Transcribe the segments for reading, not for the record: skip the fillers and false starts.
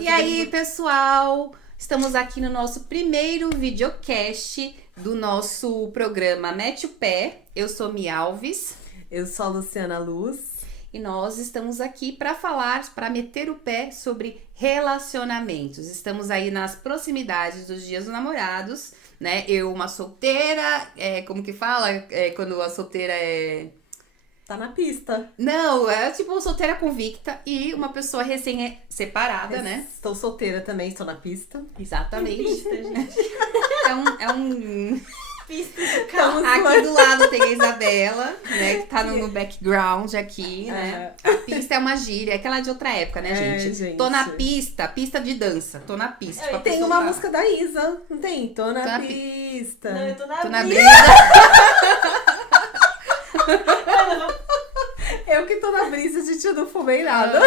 E aí, pessoal? Estamos aqui no nosso primeiro videocast do nosso programa Mete o Pé. Eu sou Mi Alves. Eu sou a Luciana Luz. E nós estamos aqui para falar, para meter o pé sobre relacionamentos. Estamos aí nas proximidades dos Dias dos Namorados, né? Eu, uma solteira, como que fala? Quando a solteira é... Tá na pista. Não, é tipo uma solteira convicta e uma pessoa recém-separada, né? Estou solteira também, estou na pista. Exatamente. Pista, gente. É um... Pista de carro. Aqui do lado tem a Isabela, né? Que tá no background aqui, né? A pista é uma gíria, é aquela de outra época, né, gente? Tô na pista, pista de dança. Tô na pista. Tipo, Tem uma música da Isa, não tem? Tô na pista. Não, eu tô Tô na na brisa. Eu que tô na brisa, a gente não fumei nada.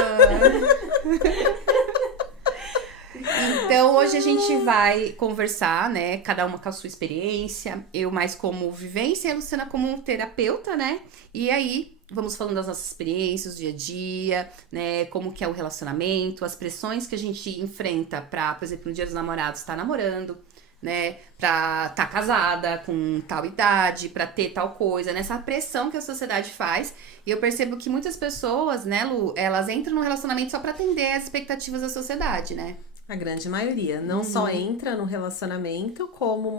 Então, hoje a gente vai conversar, né? Cada uma com a sua experiência. Eu mais como vivência e a Luciana como um terapeuta, né? E aí, vamos falando das nossas experiências, dia a dia, né? Como que é o relacionamento, as pressões que a gente enfrenta pra, por exemplo, no Dia dos Namorados, estar namorando, né? Pra estar casada com tal idade, pra ter tal coisa, nessa pressão que a sociedade faz. E eu percebo que muitas pessoas, né, Lu, elas entram no relacionamento só pra atender as expectativas da sociedade, né? A grande maioria. Não só entra no relacionamento, como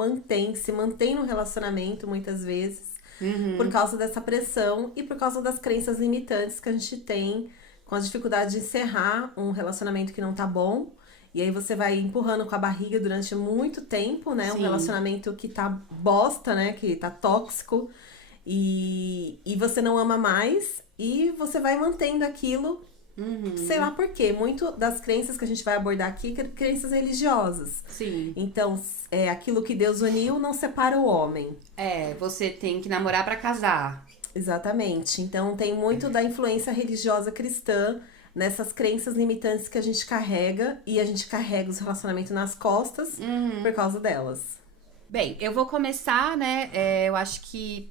se mantém no relacionamento muitas vezes. Por causa dessa pressão e por causa das crenças limitantes que a gente tem com a dificuldade de encerrar um relacionamento que não tá bom. E aí você vai empurrando com a barriga durante muito tempo, né? Sim. Um relacionamento que tá bosta, né? Que tá tóxico. E você não ama mais. E você vai mantendo aquilo, sei lá por quê. Muito das crenças que a gente vai abordar aqui, crenças religiosas. Sim. Então, aquilo que Deus uniu não separa o homem. Você tem que namorar pra casar. Exatamente. Então, tem muito da influência religiosa cristã nessas crenças limitantes que a gente carrega. E a gente carrega os relacionamentos nas costas por causa delas. Bem, eu vou começar, né? Eu acho que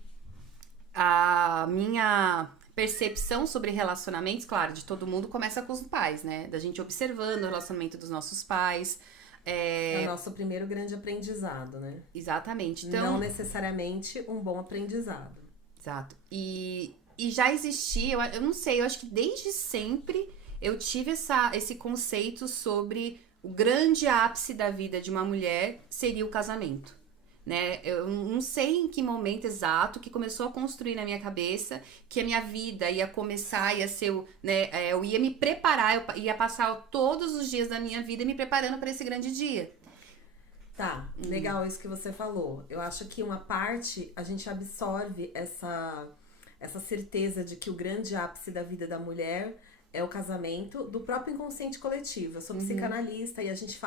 a minha percepção sobre relacionamentos, claro, de todo mundo, começa com os pais, né? Da gente observando o relacionamento dos nossos pais. É o nosso primeiro grande aprendizado, né? Exatamente. Então, Não necessariamente um bom aprendizado. exato. E já existia, eu não sei, eu acho que desde sempre eu tive esse conceito sobre o grande ápice da vida de uma mulher seria o casamento, né? Eu não sei em que momento exato que começou a construir na minha cabeça que a minha vida ia começar, ia ser, né? Eu ia me preparar, eu ia passar todos os dias da minha vida me preparando para esse grande dia. Tá, legal isso que você falou. Eu acho que uma parte, a gente absorve essa certeza de que o grande ápice da vida da mulher é o casamento do próprio inconsciente coletivo. Eu sou psicanalista e a gente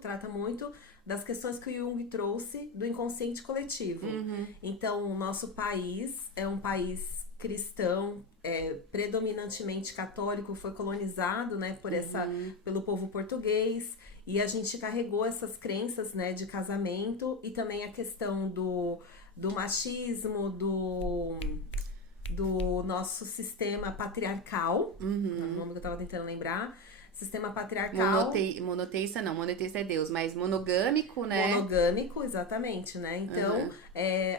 trata muito das questões que o Jung trouxe do inconsciente coletivo. Então, o nosso país é um país cristão, predominantemente católico, foi colonizado, né, pelo povo português. E a gente carregou essas crenças, né, de casamento e também a questão do machismo, do nosso sistema patriarcal, o nome que eu tava tentando lembrar, sistema patriarcal. Monoteísta não, monoteísta é Deus, mas monogâmico, né? Monogâmico, exatamente, né? Então,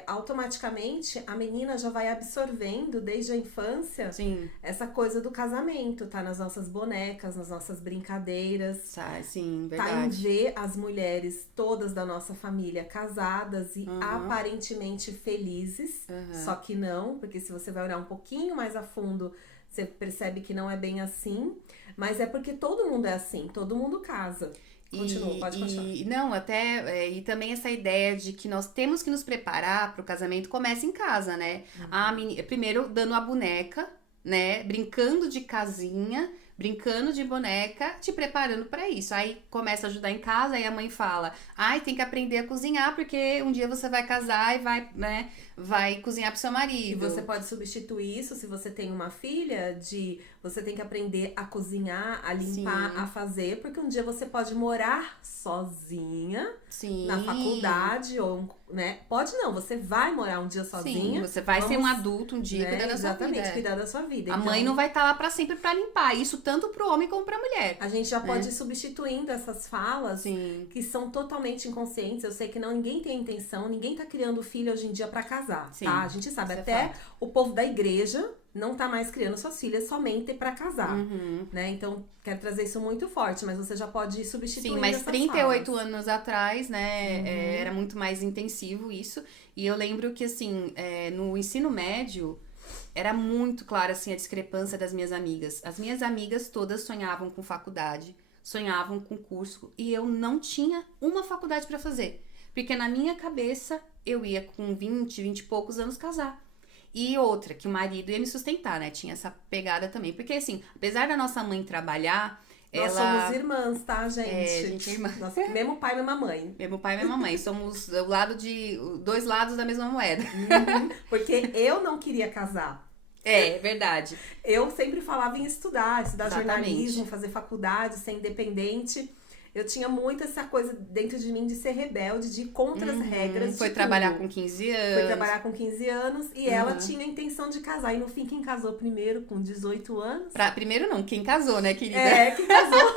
automaticamente, a menina já vai absorvendo desde a infância Sim. essa coisa do casamento, tá nas nossas bonecas, nas nossas brincadeiras. Sim, Tá em verdade. ver as mulheres todas da nossa família casadas e aparentemente felizes, só que não, porque se você vai olhar um pouquinho mais a fundo, você percebe que não é bem assim, mas é porque todo mundo é assim, todo mundo casa. Continua, pode continuar. E também essa ideia de que nós temos que nos preparar para o casamento começa em casa, né? Primeiro dando a boneca, né? Brincando de casinha, brincando de boneca, te preparando para isso. Aí começa a ajudar em casa, aí a mãe fala: tem que aprender a cozinhar, porque um dia você vai casar e vai, né? vai cozinhar pro seu E marido. você pode substituir isso se você tem uma filha, de você tem que aprender a cozinhar, a limpar, Sim. a fazer, porque um dia você pode morar sozinha Sim. na faculdade, ou, né? Pode não, você vai morar um dia Sim, sozinha. você vai ser um Vamos, adulto um dia né? cuidar da sua Exatamente, vida. cuidar da sua vida. A mãe Então, não vai estar lá pra sempre pra limpar. Isso tanto pro homem como pra mulher. a gente já pode ir substituindo essas falas Sim. que são totalmente inconscientes. Eu sei que ninguém tem intenção, ninguém tá criando filho hoje em dia pra casar, Sim, tá? A gente sabe, isso é até fato. o povo da igreja não tá mais criando suas filhas somente pra casar, Uhum. né? Então, quero trazer isso muito forte, mas você já pode ir substituindo Sim, mas essas 38 falas. anos atrás, né, era muito mais intensivo isso. E eu lembro que, assim, no ensino médio, era muito claro, assim, a discrepância das minhas amigas. As minhas amigas todas sonhavam com faculdade, sonhavam com curso, e eu não tinha uma faculdade pra fazer. Porque na minha cabeça, eu ia com 20 e poucos anos casar. E outra, que o marido ia me sustentar, né? Tinha essa pegada também. Porque, assim, apesar da nossa mãe trabalhar, Nós ela... somos irmãs, tá, gente? a gente é irmã. Mesmo pai, mesma mãe. Meu pai e minha mamãe. Somos dois lados da mesma moeda. Porque eu não queria casar. É, verdade. Eu sempre falava em estudar Exatamente. jornalismo, fazer faculdade, ser independente. Eu tinha muito essa coisa dentro de mim de ser rebelde, de ir contra as regras. Foi de trabalhar tudo. com 15 anos. Foi trabalhar com 15 anos e ela tinha a intenção de casar. E no fim, quem casou primeiro com 18 anos? Primeiro não, quem casou, né, querida? Quem casou.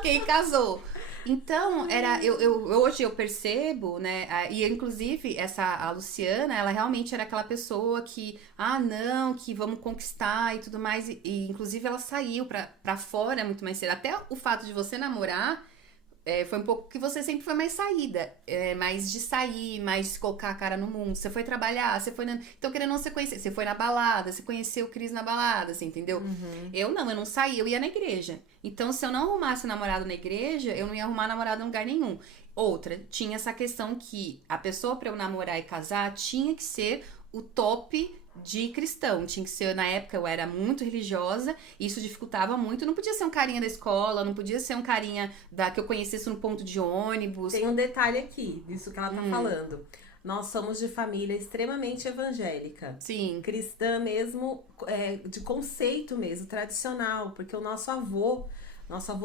Quem casou. Então, hoje eu percebo, né, e inclusive a Luciana, ela realmente era aquela pessoa que, não, que vamos conquistar e tudo mais, e inclusive ela saiu pra fora muito mais cedo. Até o fato de você namorar, foi um pouco que você sempre foi mais saída, mais de sair, mais de colocar a cara no mundo. Você foi trabalhar, você foi então querendo ou não, você foi na balada, você conheceu o Cris na balada, você entendeu? Eu não saía, eu ia na igreja. Então, se eu não arrumasse namorado na igreja, eu não ia arrumar namorado em lugar nenhum. Outra, tinha essa questão que a pessoa pra eu namorar e casar tinha que ser o top de cristão. Tinha que ser, na época eu era muito religiosa, e isso dificultava muito. Não podia ser um carinha da escola, não podia ser um carinha que eu conhecesse no ponto de ônibus. Tem um detalhe aqui, disso que ela tá falando. Nós somos de família extremamente evangélica. Sim. Cristã mesmo, de conceito mesmo, tradicional. Porque o nosso avô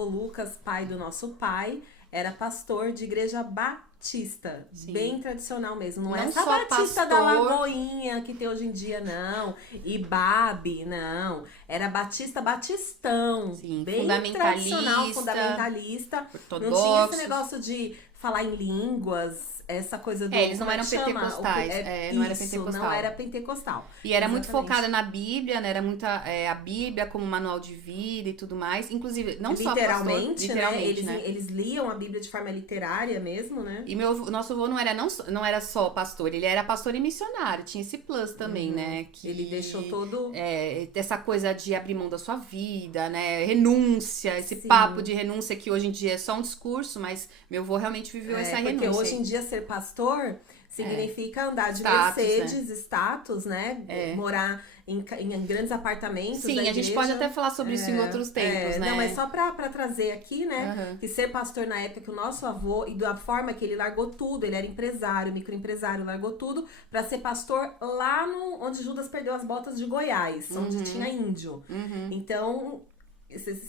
Lucas, pai do nosso pai, era pastor de igreja batista. Sim. Bem tradicional mesmo. Não é Não essa só batista da pastor. Lagoinha que tem hoje em dia, não. Ibabe, não. Era batista batistão. Sim, Bem fundamentalista, tradicional, fundamentalista. Não tinha ortodoxos. esse negócio de falar em línguas, essa coisa do... Eles não como é eram que chama? pentecostais, não era Isso, pentecostal. não era pentecostal. E era muito Exatamente. focada na Bíblia, né? Era muito a Bíblia como manual de vida e tudo mais. Inclusive, não só pastor, Literalmente, literalmente, né? né? Eles liam a Bíblia de forma literária mesmo, né? E nosso avô não era só pastor, ele era pastor e missionário. Tinha esse plus também, né? Que Ele deixou todo... essa coisa de abrir mão da sua vida, né? Renúncia, esse Sim. papo de renúncia que hoje em dia é só um discurso, mas meu avô realmente viveu essa renúncia. Porque hoje em dia ser pastor significa andar de Status, Mercedes, status, né? Morar em grandes apartamentos. Sim, da a gente igreja. pode até falar sobre isso em outros tempos, né? Não, mas só pra trazer aqui, né? Que ser pastor na época que o nosso avô, e da forma que ele largou tudo, ele era empresário, microempresário, largou tudo pra ser pastor lá onde Judas perdeu as botas de Goiás, onde tinha índio. Então,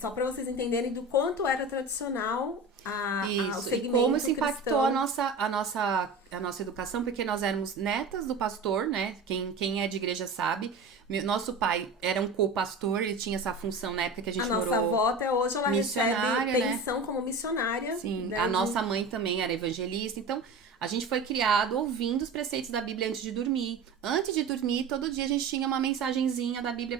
só pra vocês entenderem do quanto era tradicional o Isso, e segmento como isso impactou cristão. a nossa educação, porque nós éramos netas do pastor, né? Quem é de igreja sabe. Nosso pai era um co-pastor, ele tinha essa função na época que a gente morou. A nossa avó até hoje, ela recebe missionária, né? pensão como missionária. Sim, né, a nossa mãe também era evangelista, então a gente foi criado ouvindo os preceitos da Bíblia antes de dormir. Antes de dormir, todo dia a gente tinha uma mensagenzinha da Bíblia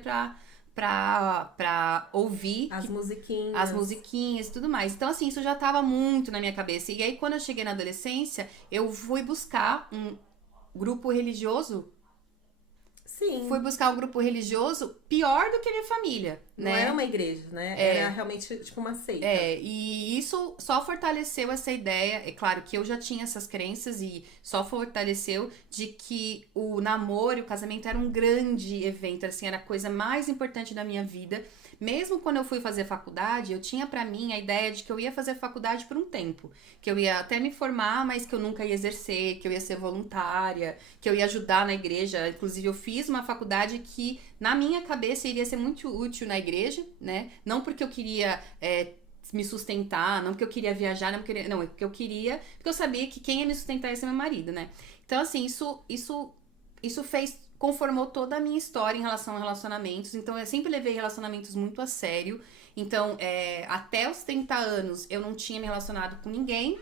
pra ouvir. As musiquinhas e tudo mais. Então, assim, isso já tava muito na minha cabeça. E aí, quando eu cheguei na adolescência, eu fui buscar um grupo religioso. Sim. Fui buscar um grupo religioso pior do que a minha família, Não né? era uma igreja, né? Era realmente tipo uma seita. E isso só fortaleceu essa ideia. É claro que eu já tinha essas crenças e só fortaleceu de que o namoro e o casamento era um grande evento, assim, era a coisa mais importante da minha vida. mesmo quando eu fui fazer faculdade, eu tinha pra mim a ideia de que eu ia fazer faculdade por um tempo. Que eu ia até me formar, mas que eu nunca ia exercer, que eu ia ser voluntária, que eu ia ajudar na igreja. Inclusive, eu fiz uma faculdade que, na minha cabeça, iria ser muito útil na igreja, né? Não porque eu queria me sustentar, não porque eu queria viajar, não, porque eu queria, porque eu sabia que quem ia me sustentar ia ser meu marido, né? Então, assim, isso conformou toda a minha história em relação a relacionamentos. Então, eu sempre levei relacionamentos muito a sério. Então, até os 30 anos, eu não tinha me relacionado com ninguém,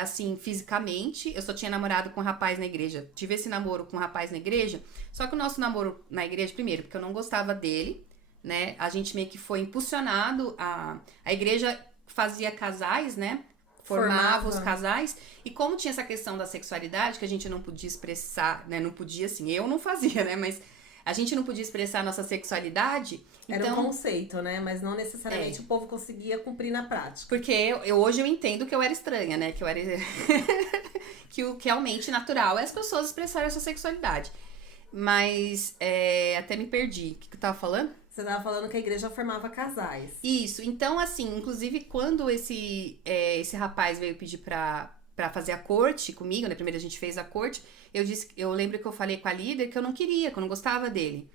assim, fisicamente. Eu só tinha namorado com um rapaz na igreja. Tive esse namoro com um rapaz na igreja. Só que o nosso namoro na igreja, primeiro, porque eu não gostava dele, né? A gente meio que foi impulsionado. A igreja fazia casais, né? Formava os casais, e como tinha essa questão da sexualidade, que a gente não podia expressar, né, não podia assim, eu não fazia, né, mas a gente não podia expressar a nossa sexualidade. Era um conceito, né, mas não necessariamente o povo conseguia cumprir na prática. Porque hoje eu entendo que eu era estranha, né, que eu era que o que realmente natural é as pessoas expressarem a sua sexualidade. Mas até me perdi. O que eu tava falando? Você tava falando que a igreja formava casais. Isso. Então, assim, inclusive, quando esse rapaz veio pedir pra fazer a corte comigo, né? Primeiro a gente fez a corte, eu lembro que eu falei com a líder que eu não queria, que eu não gostava dele.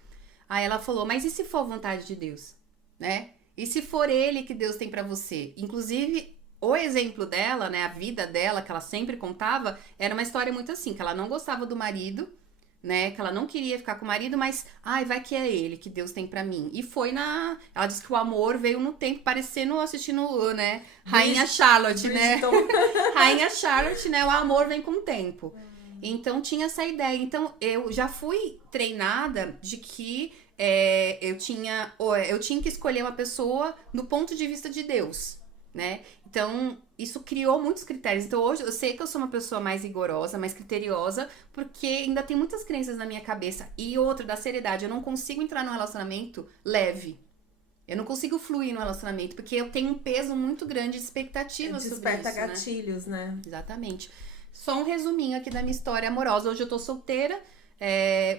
Aí ela falou, mas e se for vontade de Deus? Né? E se for ele que Deus tem pra você? Inclusive, o exemplo dela, né? A vida dela, que ela sempre contava, era uma história muito assim, que ela não gostava do marido, né, que ela não queria ficar com o marido, mas vai que é ele que Deus tem pra mim. E foi ela disse que o amor veio no tempo, parecendo assistindo, né, Rainha Charlotte, né? Rainha Charlotte, né? O amor vem com o tempo. Então tinha essa ideia. Então eu já fui treinada de que eu tinha que escolher uma pessoa do ponto de vista de Deus, né? Então, isso criou muitos critérios. Então, hoje eu sei que eu sou uma pessoa mais rigorosa, mais criteriosa, porque ainda tem muitas crenças na minha cabeça. E outra, da seriedade, eu não consigo entrar num relacionamento leve. Eu não consigo fluir no relacionamento, porque eu tenho um peso muito grande de expectativas sobre isso, desperta gatilhos, né? Exatamente. Só um resuminho aqui da minha história amorosa. Hoje eu tô solteira,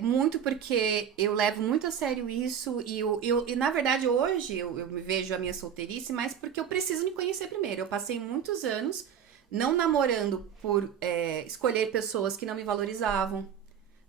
muito porque eu levo muito a sério isso e na verdade hoje eu me vejo a minha solteirice, mas porque eu preciso me conhecer primeiro. Eu passei muitos anos não namorando por escolher pessoas que não me valorizavam,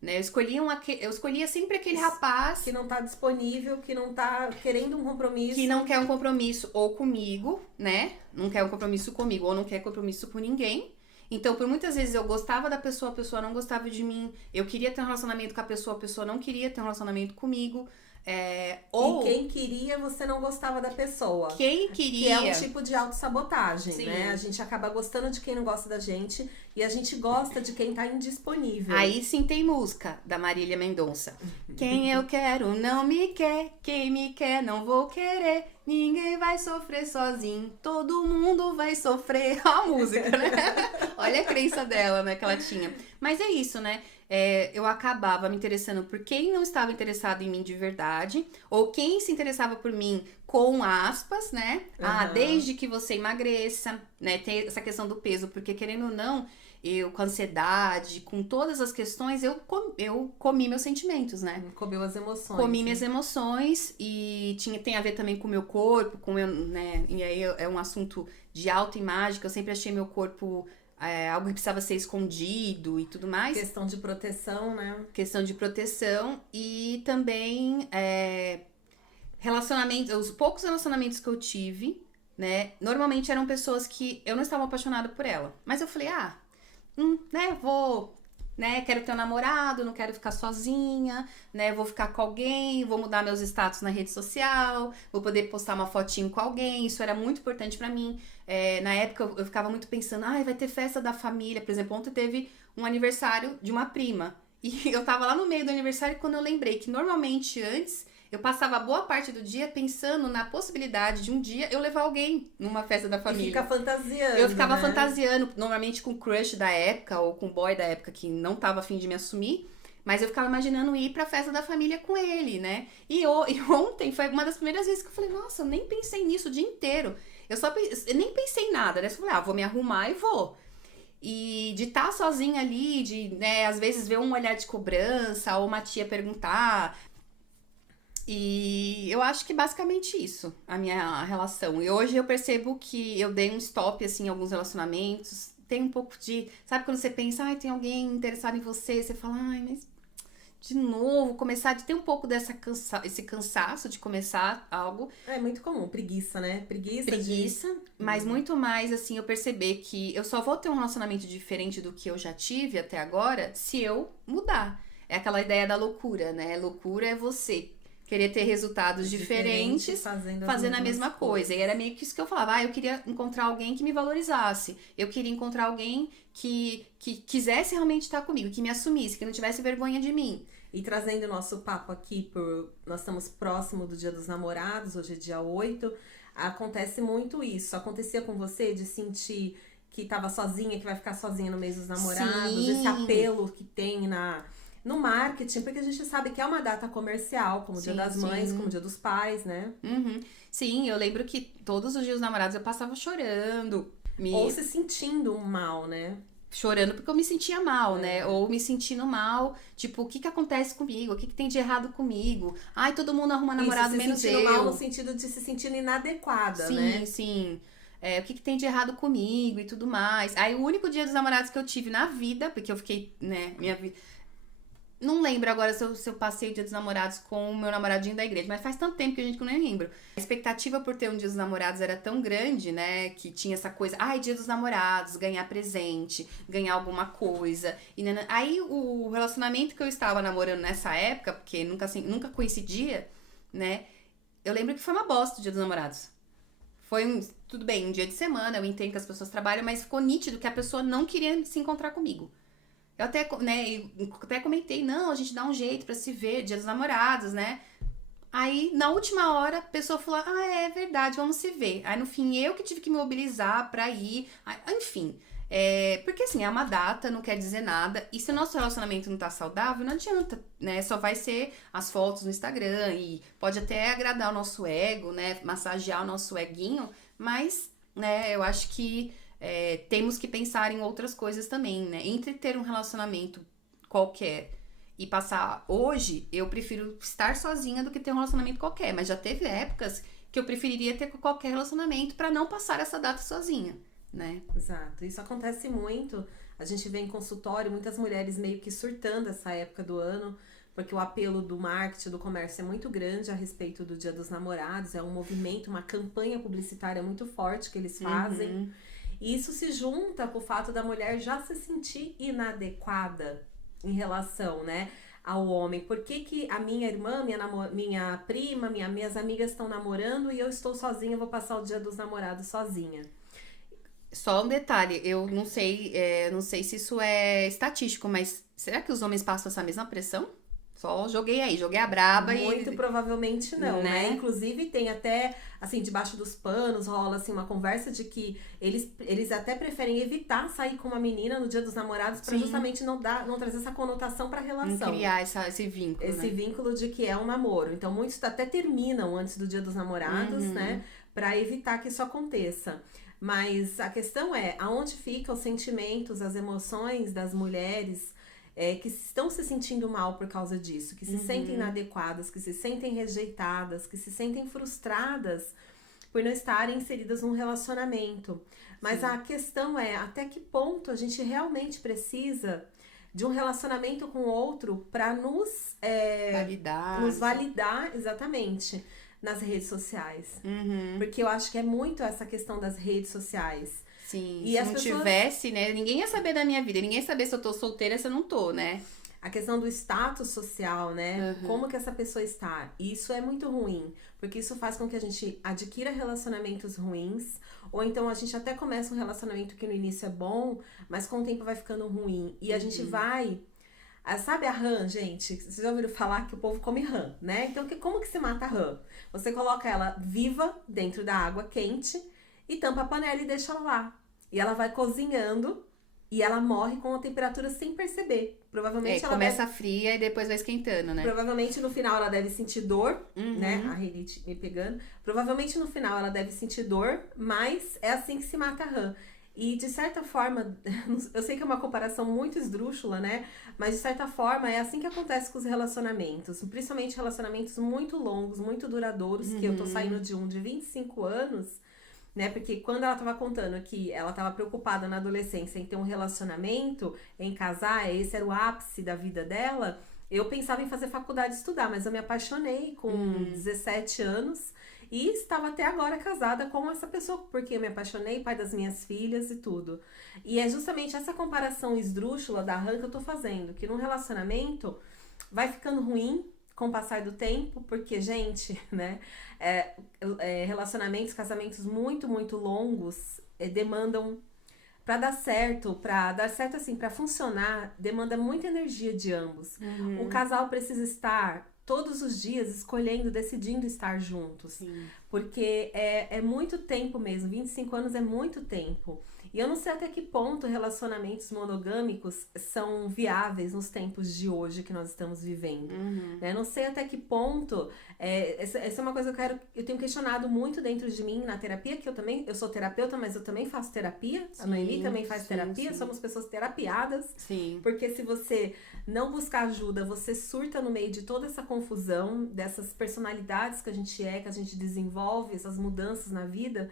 né? Eu escolhia sempre aquele rapaz que não tá disponível, que não tá querendo um compromisso, que não quer um compromisso ou comigo, né? Não quer um compromisso comigo ou não quer compromisso com ninguém. Então, por muitas vezes eu gostava da pessoa, a pessoa não gostava de mim. Eu queria ter um relacionamento com a pessoa não queria ter um relacionamento comigo. E quem queria, você não gostava da pessoa. Quem queria. Que é um tipo de autossabotagem, Sim. né? A gente acaba gostando de quem não gosta da gente e a gente gosta de quem tá indisponível. Aí sim tem música da Marília Mendonça. Quem eu quero não me quer, quem me quer não vou querer. Ninguém vai sofrer sozinho, todo mundo vai sofrer. A música, né? Olha a crença dela, né, que ela tinha. Mas é isso, né? Eu acabava me interessando por quem não estava interessado em mim de verdade, ou quem se interessava por mim com aspas, né? Uhum. Desde que você emagreça, né? Tem essa questão do peso, porque querendo ou não, eu com ansiedade, com todas as questões, eu comi meus sentimentos, né? Comeu as emoções. Comi minhas emoções e tem a ver também com o meu corpo, com meu, né? E aí é um assunto de autoimagem, que eu sempre achei meu corpo algo que precisava ser escondido e tudo mais. Questão de proteção, né? Questão de proteção e também relacionamentos, os poucos relacionamentos que eu tive, né? Normalmente eram pessoas que eu não estava apaixonada por ela. Mas eu falei, né, quero ter um namorado, não quero ficar sozinha, né, vou ficar com alguém, vou mudar meus status na rede social, vou poder postar uma fotinho com alguém, isso era muito importante pra mim. Na época eu ficava muito pensando, vai ter festa da família, por exemplo, ontem teve um aniversário de uma prima, e eu tava lá no meio do aniversário quando eu lembrei que normalmente antes eu passava boa parte do dia pensando na possibilidade de um dia eu levar alguém numa festa da família. E fica fantasiando, eu ficava né? fantasiando, normalmente com o crush da época, ou com o boy da época que não tava afim de me assumir. Mas eu ficava imaginando ir pra festa da família com ele, né? E ontem foi uma das primeiras vezes que eu falei, nossa, eu nem pensei nisso o dia inteiro. Eu nem pensei em nada, né? Eu falei, vou me arrumar e vou. E de estar sozinha ali, de, né, às vezes ver um olhar de cobrança, ou uma tia perguntar. E eu acho que basicamente isso, a minha relação. E hoje eu percebo que eu dei um stop, assim, em alguns relacionamentos. Tem um pouco de... Sabe quando você pensa, ai, tem alguém interessado em você, você fala, ai, mas de novo, começar de ter um pouco esse cansaço de começar algo. É muito comum, preguiça, né? Preguiça, mas muito mais, assim, eu perceber que eu só vou ter um relacionamento diferente do que eu já tive até agora se eu mudar. É aquela ideia da loucura, né? Loucura é você querer ter resultados diferentes fazendo a mesma coisa. E era meio que isso que eu falava. Ah, eu queria encontrar alguém que me valorizasse. Eu queria encontrar alguém que quisesse realmente estar comigo, que me assumisse, que não tivesse vergonha de mim. E trazendo o nosso papo aqui, nós estamos próximo do Dia dos Namorados, hoje é dia 8, acontece muito isso. Acontecia com você de sentir que tava sozinha, que vai ficar sozinha no mês dos namorados, Sim. esse apelo que tem no marketing, porque a gente sabe que é uma data comercial, como o Dia das Mães, como o Dia dos Pais, né? Uhum. Sim, eu lembro que todos os dias dos namorados eu passava chorando. Ou se sentindo mal, né? Chorando porque eu me sentia mal, né? Ou me sentindo mal, tipo, o que acontece comigo? O que tem de errado comigo? Ai, todo mundo arruma namorado menos eu. Se sentindo mal no sentido de se sentindo inadequada, né? Sim, sim. O que tem de errado comigo e tudo mais. Aí o único dia dos namorados que eu tive na vida, porque eu fiquei, né, minha vida... Não lembro agora se eu passei o Dia dos Namorados com o meu namoradinho da igreja, mas faz tanto tempo que eu nem lembro. A expectativa por ter um Dia dos Namorados era tão grande, né, que tinha essa coisa, ai, Dia dos Namorados, ganhar presente, ganhar alguma coisa. E aí o relacionamento que eu estava namorando nessa época, porque nunca coincidia, né, eu lembro que foi uma bosta o Dia dos Namorados. Tudo bem, um dia de semana, eu entendo que as pessoas trabalham, mas ficou nítido que a pessoa não queria se encontrar comigo. Eu até, né, até comentei, não, a gente dá um jeito pra se ver, Dia dos Namorados, né? Aí, na última hora, a pessoa falou, ah, é verdade, vamos se ver. Aí, no fim, eu que tive que me mobilizar pra ir. Enfim, porque assim, é uma data, não quer dizer nada. E se o nosso relacionamento não tá saudável, não adianta, né? Só vai ser as fotos no Instagram e pode até agradar o nosso ego, né? Massagear o nosso eguinho, mas, né, eu acho que temos que pensar em outras coisas também, né? Entre ter um relacionamento qualquer e passar... Hoje, eu prefiro estar sozinha do que ter um relacionamento qualquer. Mas já teve épocas que eu preferiria ter qualquer relacionamento pra não passar essa data sozinha, né? Exato. Isso acontece muito. A gente vê em consultório muitas mulheres meio que surtando essa época do ano, porque o apelo do marketing, do comércio é muito grande a respeito do Dia dos Namorados. É um movimento, uma campanha publicitária muito forte que eles fazem. Uhum. E isso se junta com o fato da mulher já se sentir inadequada em relação, né, ao homem. Por que a minha irmã, minha prima, minhas amigas estão namorando e eu estou sozinha, vou passar o Dia dos Namorados sozinha? Só um detalhe, eu não sei se isso é estatístico, mas será que os homens passam essa mesma pressão? Só joguei a braba Muito provavelmente não, né? Inclusive tem até, assim, debaixo dos panos rola, assim, uma conversa de que eles até preferem evitar sair com uma menina no Dia dos Namorados pra justamente não trazer essa conotação pra relação. Não criar esse vínculo, esse vínculo de que é um namoro. Então muitos até terminam antes do Dia dos Namorados, né? Pra evitar que isso aconteça. Mas a questão é, aonde ficam os sentimentos, as emoções das mulheres que estão se sentindo mal por causa disso, que se sentem inadequadas, que se sentem rejeitadas, que se sentem frustradas por não estarem inseridas num relacionamento. Mas a questão é, até que ponto a gente realmente precisa de um relacionamento com o outro para nos validar, exatamente, nas redes sociais. Porque eu acho que é muito essa questão das redes sociais. Sim, e se não tivesse, né, ninguém ia saber da minha vida, ninguém ia saber se eu tô solteira, se eu não tô, né? A questão do status social, né? Como que essa pessoa está. Isso é muito ruim, porque isso faz com que a gente adquira relacionamentos ruins, ou então a gente até começa um relacionamento que no início é bom, mas com o tempo vai ficando ruim. E a gente vai... Sabe a rã, gente? Vocês já ouviram falar que o povo come rã, né? Então, como que se mata a rã? Você coloca ela viva dentro da água quente e tampa a panela e deixa ela lá. E ela vai cozinhando e ela morre com a temperatura sem perceber. Provavelmente ela começa fria e depois vai esquentando, né? Provavelmente no final ela deve sentir dor, né? A rinite me pegando. Provavelmente no final ela deve sentir dor, mas é assim que se mata a rã. E de certa forma, eu sei que é uma comparação muito esdrúxula, né? Mas de certa forma é assim que acontece com os relacionamentos. Principalmente relacionamentos muito longos, muito duradouros, que eu tô saindo de um de 25 anos, né? Porque quando ela tava contando que ela tava preocupada na adolescência em ter um relacionamento, em casar, esse era o ápice da vida dela, eu pensava em fazer faculdade e estudar, mas eu me apaixonei com 17 anos e estava até agora casada com essa pessoa, porque eu me apaixonei, pai das minhas filhas e tudo. E é justamente essa comparação esdrúxula da rã que eu tô fazendo, que num relacionamento vai ficando ruim com o passar do tempo, porque, gente, né, relacionamentos, casamentos muito, muito longos demandam, pra dar certo assim, pra funcionar, demanda muita energia de ambos. O casal precisa estar todos os dias escolhendo, decidindo estar juntos. Sim. Porque é muito tempo mesmo, 25 anos é muito tempo. E eu não sei até que ponto relacionamentos monogâmicos são viáveis nos tempos de hoje que nós estamos vivendo. Né? Não sei até que ponto. Essa é uma coisa que eu tenho questionado muito dentro de mim na terapia, que eu sou terapeuta, mas eu também faço terapia. Sim, a Noemi também faz terapia, somos pessoas terapiadas. Sim. Porque se você não buscar ajuda, você surta no meio de toda essa confusão, dessas personalidades que a gente que a gente desenvolve, essas mudanças na vida.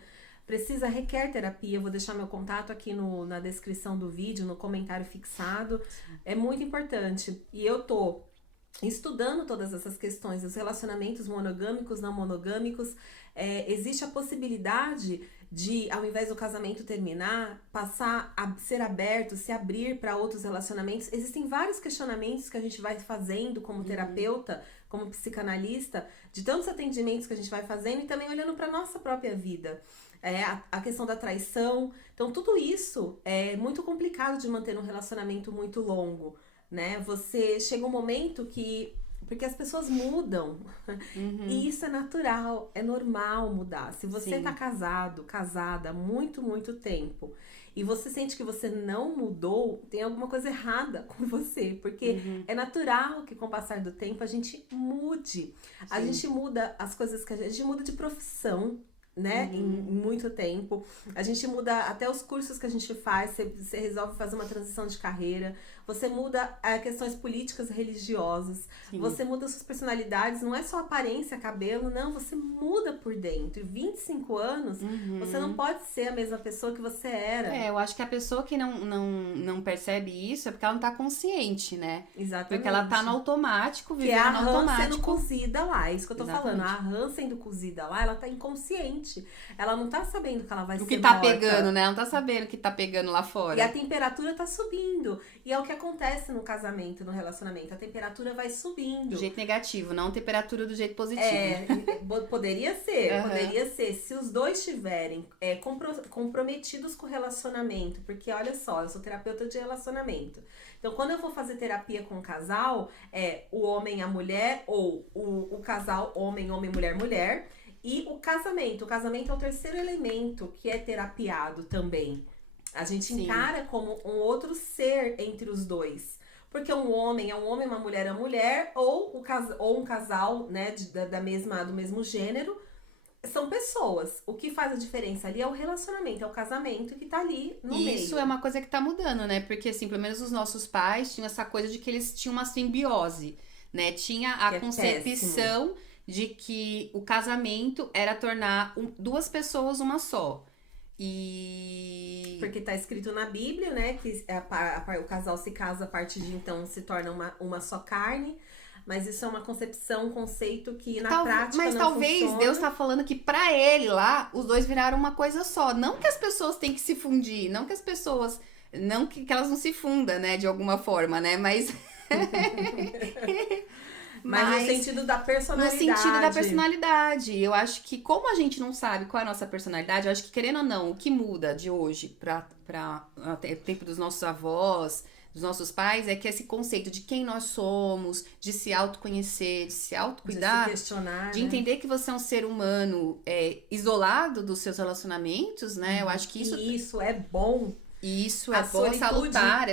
Requer terapia. Eu vou deixar meu contato aqui na descrição do vídeo, no comentário fixado. É muito importante. E eu tô estudando todas essas questões, os relacionamentos monogâmicos, não monogâmicos. Existe a possibilidade de, ao invés do casamento terminar, passar a ser aberto, se abrir para outros relacionamentos. Existem vários questionamentos que a gente vai fazendo como terapeuta, como psicanalista, de tantos atendimentos que a gente vai fazendo e também olhando para nossa própria vida. A questão da traição. Então, tudo isso é muito complicado de manter um relacionamento muito longo, né? Você chega um momento que... Porque as pessoas mudam. E isso é natural, é normal mudar. Se você tá casada há muito, muito tempo, e você sente que você não mudou, tem alguma coisa errada com você. Porque é natural que com o passar do tempo a gente mude. A gente muda as coisas que a gente muda de profissão, né? Em muito tempo. A gente muda até os cursos que a gente faz, você resolve fazer uma transição de carreira, você muda questões políticas e religiosas, você muda suas personalidades, não é só aparência, cabelo, não, você muda por dentro. E 25 anos, você não pode ser a mesma pessoa que você era. Eu acho que a pessoa que não percebe isso é porque ela não tá consciente, né? Exatamente. Porque ela tá no automático, vivendo que é a no rã automático. sendo cozida lá, é isso que eu tô Exatamente. falando. A rã sendo cozida lá, ela tá inconsciente. Ela não tá sabendo que ela vai ser O que tá morta. pegando, né? Ela não tá sabendo o que tá pegando lá fora. E a temperatura tá subindo. E é o que acontece no casamento, no relacionamento. A temperatura vai subindo. Do jeito negativo, não temperatura do jeito positivo. Poderia ser, poderia ser. Se os dois estiverem comprometidos com o relacionamento. Porque olha só, eu sou terapeuta de relacionamento. Então, quando eu vou fazer terapia com um casal, o homem, a mulher, ou o casal, homem, mulher, mulher. E o casamento. O casamento é o terceiro elemento que é terapiado também. A gente encara como um outro ser entre os dois. Porque um homem é um homem, uma mulher é uma mulher, ou um casal, né, do mesmo gênero, são pessoas. O que faz a diferença ali é o relacionamento, é o casamento que tá ali no meio. Isso é uma coisa que tá mudando, né? Porque, assim, pelo menos os nossos pais tinham essa coisa de que eles tinham uma simbiose, né? Tinha a concepção de que o casamento era tornar duas pessoas uma só. Porque tá escrito na Bíblia, né? Que o casal se casa, a partir de então se torna uma só carne. Mas isso é uma concepção, um conceito que na prática mas não talvez funciona. Deus tá falando que pra ele lá, os dois viraram uma coisa só. Não que as pessoas têm que se fundir, não que as pessoas... Não que elas não se fundam, né? De alguma forma, né? Mas... Mas no sentido da personalidade. No sentido da personalidade. Eu acho que, como a gente não sabe qual é a nossa personalidade, eu acho que, querendo ou não, o que muda de hoje para o tempo dos nossos avós, dos nossos pais, é que esse conceito de quem nós somos, de se autoconhecer, de se autocuidar, de se questionar, de entender que você é um ser humano isolado dos seus relacionamentos, né? Eu acho que isso... E isso é bom. E isso é bom, é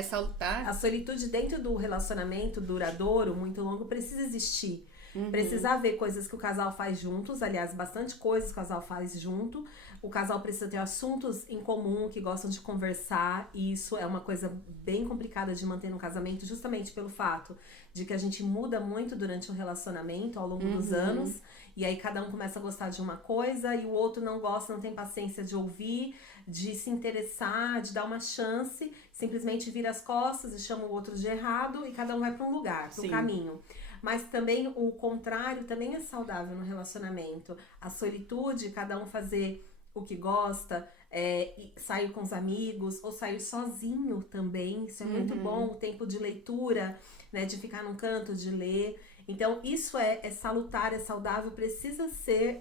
salutar. A solitude dentro do relacionamento duradouro, muito longo, precisa existir. Precisa haver coisas que o casal faz juntos, aliás, bastante coisas que o casal faz junto. O casal precisa ter assuntos em comum, que gostam de conversar, e isso é uma coisa bem complicada de manter no casamento, justamente pelo fato de que a gente muda muito durante um relacionamento ao longo dos anos, e aí cada um começa a gostar de uma coisa e o outro não gosta, não tem paciência de ouvir, de se interessar, de dar uma chance, simplesmente vira as costas e chama o outro de errado e cada um vai para um lugar, para um caminho. Mas também o contrário também é saudável no relacionamento. A solitude, cada um fazer o que gosta, sair com os amigos ou sair sozinho também, isso é muito bom. O tempo de leitura, né, de ficar num canto, de ler. Então isso é salutar, é saudável, precisa ser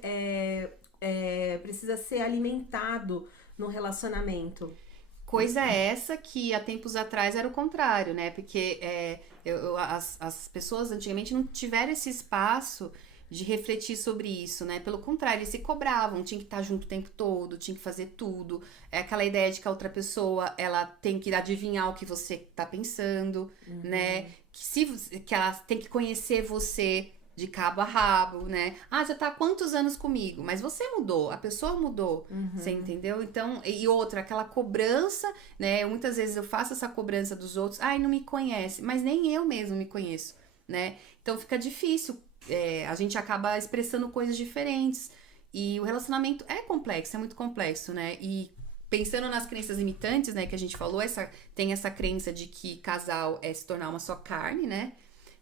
alimentado no relacionamento. Coisa essa que há tempos atrás era o contrário, né? Porque as pessoas antigamente não tiveram esse espaço de refletir sobre isso, né? Pelo contrário, eles se cobravam, tinha que estar junto o tempo todo, tinha que fazer tudo. É aquela ideia de que a outra pessoa, ela tem que adivinhar o que você tá pensando, né? Que ela tem que conhecer você de cabo a rabo, né? Ah, você tá há quantos anos comigo? Mas você mudou, a pessoa mudou, você entendeu? Então, e outra, aquela cobrança, né? Muitas vezes eu faço essa cobrança dos outros, ai, não me conhece, mas nem eu mesmo me conheço, né? Então fica difícil, a gente acaba expressando coisas diferentes. E o relacionamento é complexo, é muito complexo, né? E pensando nas crenças limitantes, né, que a gente falou, tem essa crença de que casal é se tornar uma só carne, né?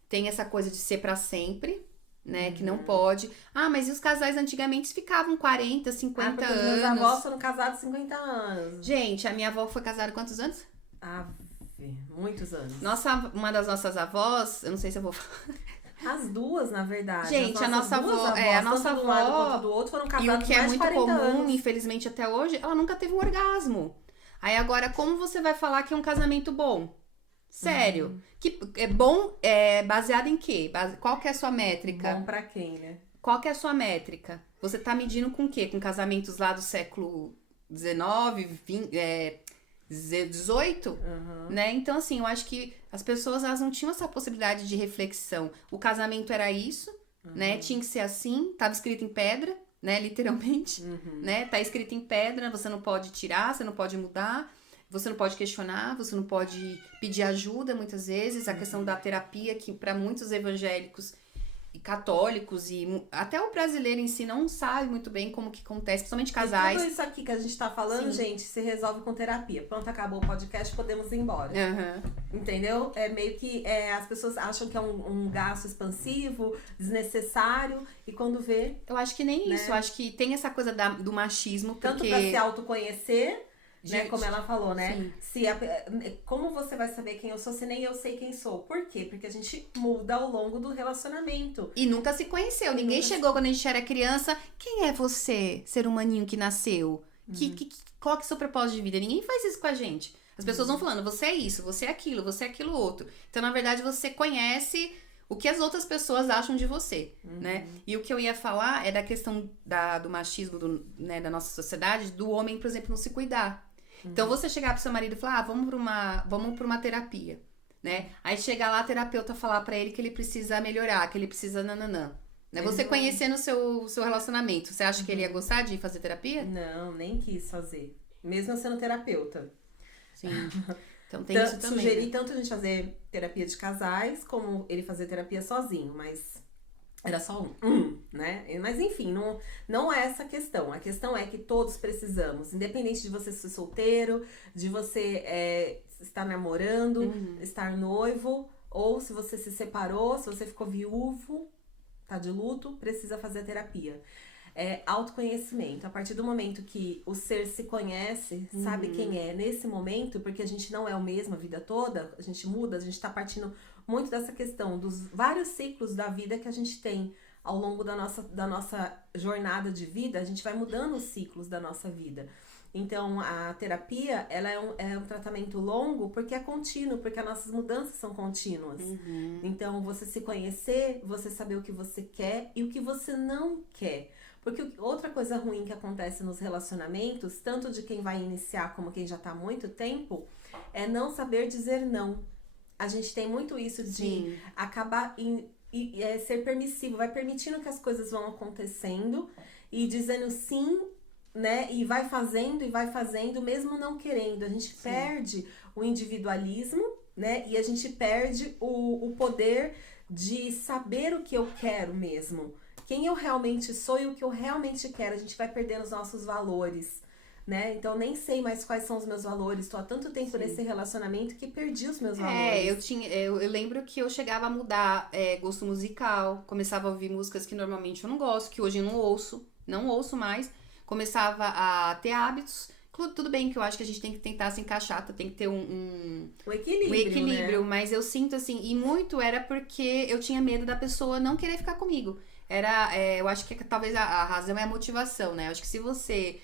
Tem essa coisa de ser pra sempre, né? Que não pode. Ah, mas e os casais antigamente ficavam 40, 50 anos? Meus avós foram casados 50 anos. Gente, a minha avó foi casada há quantos anos? Muitos anos. Uma das nossas avós, eu não sei se eu vou falar. As duas, na verdade. Gente, a nossa avó, tanto de um lado quanto do outro, foram casadas e o que é mais de muito 40 comum, anos. infelizmente até hoje, ela nunca teve um orgasmo. Aí agora, como você vai falar que é um casamento bom? Sério. Que é bom, baseado em quê? Qual que é a sua métrica? Bom pra quem, né? Qual que é a sua métrica? Você tá medindo com o quê? Com casamentos lá do século XIX, XVIII? Né? Então, assim, eu acho que as pessoas, elas não tinham essa possibilidade de reflexão. O casamento era isso, né? Tinha que ser assim, tava escrito em pedra, né? Literalmente, né? Tá escrito em pedra, você não pode tirar, você não pode mudar. Você não pode questionar, você não pode pedir ajuda muitas vezes. A questão da terapia, que para muitos evangélicos e católicos e até o brasileiro em si não sabe muito bem como que acontece, principalmente casais. E tudo isso aqui que a gente tá falando, gente, se resolve com terapia. Pronto, acabou o podcast, podemos ir embora. Entendeu? É meio que as pessoas acham que é um gasto expansivo, desnecessário, e quando vê... Eu acho que nem isso, eu acho que tem essa coisa do machismo, porque... Tanto pra se autoconhecer... Né, como ela falou, né? Como você vai saber quem eu sou se nem eu sei quem sou? Por quê? Porque a gente muda ao longo do relacionamento. E nunca se conheceu. Ninguém chegou quando a gente era criança. Quem é você, ser humaninho que nasceu? Qual que é o seu propósito de vida? Ninguém faz isso com a gente. As pessoas vão falando, você é isso, você é aquilo outro. Então, na verdade, você conhece o que as outras pessoas acham de você, né? E o que eu ia falar é da questão do machismo da nossa sociedade, do homem, por exemplo, não se cuidar. Então, você chegar pro seu marido e falar, vamos pra uma terapia, né? Aí chega lá a terapeuta falar pra ele que ele precisa melhorar, que ele precisa nananã. Né? Você conhecendo o seu relacionamento, você acha que ele ia gostar de fazer terapia? Não, nem quis fazer. Mesmo eu sendo terapeuta. Sim. Então tem isso também. Sugeri tanto a gente fazer terapia de casais, como ele fazer terapia sozinho, mas... Era só né? Mas enfim, não é essa a questão. A questão é que todos precisamos, independente de você ser solteiro, de você estar namorando, estar noivo, ou se você se separou, se você ficou viúvo, tá de luto, precisa fazer terapia. Autoconhecimento. A partir do momento que o ser se conhece, sabe quem é nesse momento, porque a gente não é o mesmo a vida toda, a gente muda, a gente tá partindo muito dessa questão dos vários ciclos da vida que a gente tem ao longo da nossa jornada de vida, a gente vai mudando os ciclos da nossa vida. Então, a terapia, ela é um tratamento longo porque é contínuo, porque as nossas mudanças são contínuas. Então, você se conhecer, você saber o que você quer e o que você não quer. Porque outra coisa ruim que acontece nos relacionamentos, tanto de quem vai iniciar como quem já está há muito tempo, é não saber dizer não. A gente tem muito isso de acabar ser permissivo, vai permitindo que as coisas vão acontecendo e dizendo sim né? E vai fazendo, mesmo não querendo. A gente perde o individualismo, né? E a gente perde o poder de saber o que eu quero mesmo. Quem eu realmente sou e o que eu realmente quero. A gente vai perdendo os nossos valores, né? Então, nem sei mais quais são os meus valores. Tô há tanto tempo nesse relacionamento que perdi os meus valores. Eu lembro que eu chegava a mudar gosto musical, começava a ouvir músicas que normalmente eu não gosto, que hoje eu não ouço mais. Começava a ter hábitos. Tudo bem que eu acho que a gente tem que tentar se encaixar, tem que ter um equilíbrio, né? mas eu sinto assim, e muito era porque eu tinha medo da pessoa não querer ficar comigo. Eu acho que talvez a razão é a motivação, né? Eu acho que se você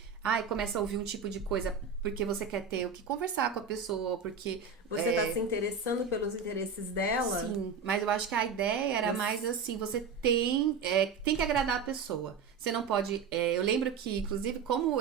começa a ouvir um tipo de coisa porque você quer ter o que conversar com a pessoa, porque você tá se interessando pelos interesses dela. Sim, mas eu acho que a ideia era mais assim, você tem que agradar a pessoa. Você não pode. Eu lembro que, inclusive, como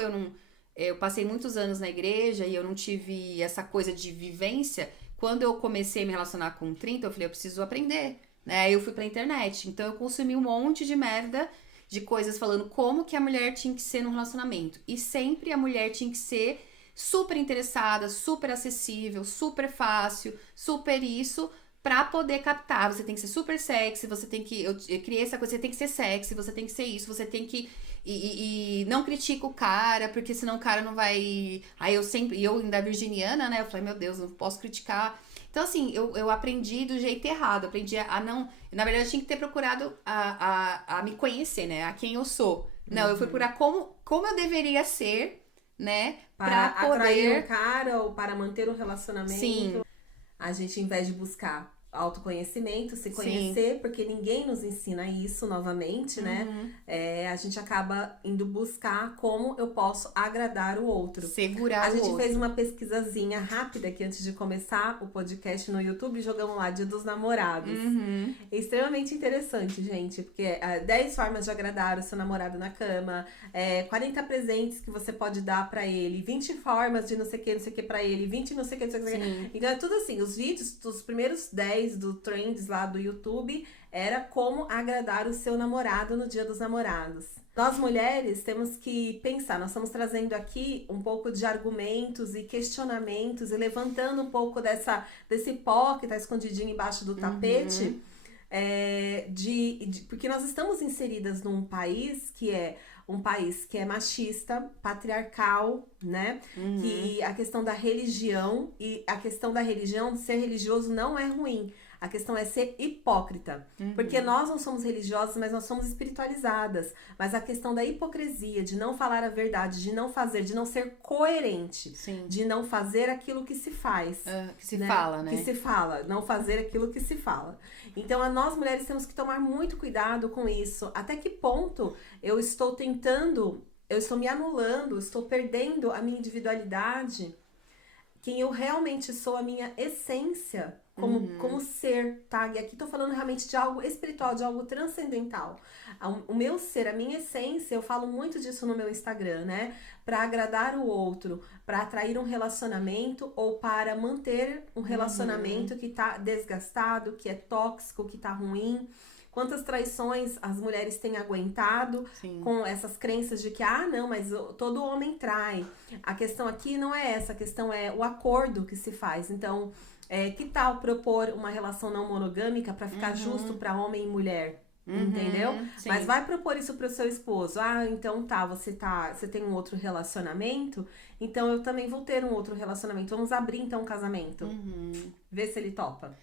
eu passei muitos anos na igreja e eu não tive essa coisa de vivência, quando eu comecei a me relacionar com 30, eu falei, eu preciso aprender. Né? Aí eu fui pra internet. Então eu consumi um monte de merda de coisas falando como que a mulher tinha que ser no relacionamento. E sempre a mulher tinha que ser super interessada, super acessível, super fácil, super isso, pra poder captar. Você tem que ser super sexy, você tem que. Eu criei essa coisa, você tem que ser sexy, você tem que ser isso, você tem que. E não critica o cara, porque senão o cara não vai. Aí eu ainda virginiana, né? Eu falei, meu Deus, não posso criticar. Então, assim, eu aprendi do jeito errado, aprendi a não. Na verdade, eu tinha que ter procurado a me conhecer, né? A quem eu sou. Não, eu fui procurar como eu deveria ser, né? Para Pra poder atrair um cara ou para manter um relacionamento. Sim. A gente, em vez de buscar autoconhecimento, se conhecer, porque ninguém nos ensina isso novamente, né? A gente acaba indo buscar como eu posso agradar o outro. Segurar o outro. A gente fez uma pesquisazinha rápida aqui antes de começar o podcast no YouTube, jogamos lá Dia dos Namorados. É extremamente interessante, gente, porque 10 formas de agradar o seu namorado na cama, 40 presentes que você pode dar pra ele, 20 formas de não sei o que pra ele, 20 não sei o que, não sei o que. Então é tudo assim, os vídeos dos primeiros 10 do Trends lá do YouTube era como agradar o seu namorado no Dia dos Namorados. Nós mulheres temos que pensar, nós estamos trazendo aqui um pouco de argumentos e questionamentos e levantando um pouco desse pó que está escondidinho embaixo do tapete, porque nós estamos inseridas num país que é um país que é machista, patriarcal, né? Que a questão da religião, e a questão da religião, de ser religioso não é ruim. A questão é ser hipócrita. Porque nós não somos religiosas, mas nós somos espiritualizadas. Mas a questão da hipocrisia, de não falar a verdade, de não fazer, de não ser coerente. Sim. De não fazer aquilo que se faz. Que se fala, né? Que se fala, não fazer aquilo que se fala. Então, nós mulheres temos que tomar muito cuidado com isso. Até que ponto eu estou me anulando, estou perdendo a minha individualidade, quem eu realmente sou, a minha essência como ser, tá? E aqui tô falando realmente de algo espiritual, de algo transcendental. O meu ser, a minha essência, eu falo muito disso no meu Instagram, né? Para agradar o outro, para atrair um relacionamento ou para manter um relacionamento que tá desgastado, que é tóxico, que tá ruim. Quantas traições as mulheres têm aguentado com essas crenças de que, não, mas todo homem trai. A questão aqui não é essa, a questão é o acordo que se faz. Então, que tal propor uma relação não monogâmica para ficar justo para homem e mulher? Entendeu? Sim. Mas vai propor isso pro seu esposo. Então você tem um outro relacionamento, então eu também vou ter um outro relacionamento. Vamos abrir então um casamento. Ver se ele topa.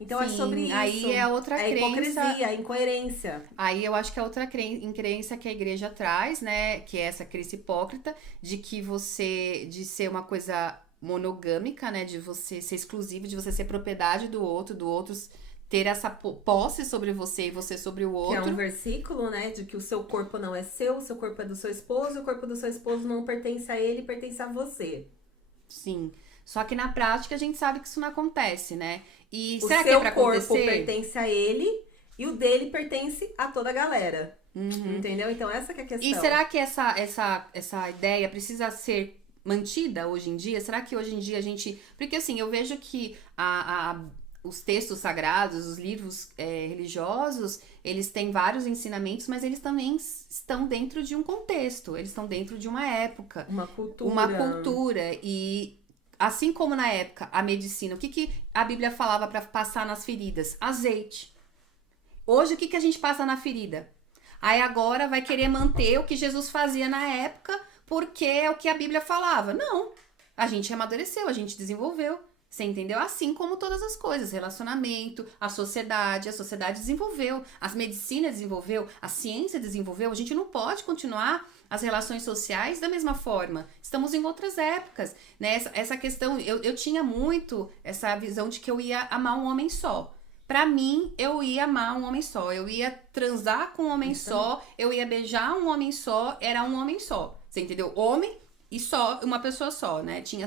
Então é sobre isso. Aí é outra crença. Hipocrisia, a incoerência. Aí eu acho que é outra crença que a igreja traz, né? Que é essa crença hipócrita de que de ser uma coisa monogâmica, né? De você ser exclusivo, de você ser propriedade do outro ter essa posse sobre você e você sobre o outro. Que é um versículo, né? De que o seu corpo não é seu, o seu corpo é do seu esposo, o corpo do seu esposo não pertence a ele, pertence a você. Sim. Só que na prática a gente sabe que isso não acontece, né? E o será que é pra acontecer? O seu corpo pertence a ele e o dele pertence a toda a galera. Entendeu? Então essa que é a questão. E será que essa ideia precisa ser mantida hoje em dia? Será que hoje em dia a gente... Porque assim, eu vejo que os textos sagrados, os livros religiosos, eles têm vários ensinamentos, mas eles também estão dentro de um contexto, eles estão dentro de uma época. Uma cultura. Uma cultura. E assim como na época, a medicina, o que a Bíblia falava para passar nas feridas? Azeite. Hoje, o que a gente passa na ferida? Aí agora vai querer manter o que Jesus fazia na época, porque é o que a Bíblia falava. Não. A gente amadureceu, a gente desenvolveu. Você entendeu? Assim como todas as coisas, relacionamento, a sociedade desenvolveu, as medicinas desenvolveu, a ciência desenvolveu. A gente não pode continuar as relações sociais da mesma forma. Estamos em outras épocas, né? Essa questão, eu tinha muito essa visão de que eu ia amar um homem só. Pra mim, eu ia amar um homem só, eu ia transar com um homem só, eu ia beijar um homem só, era um homem só. Você entendeu? Homem e só, uma pessoa só, né? Tinha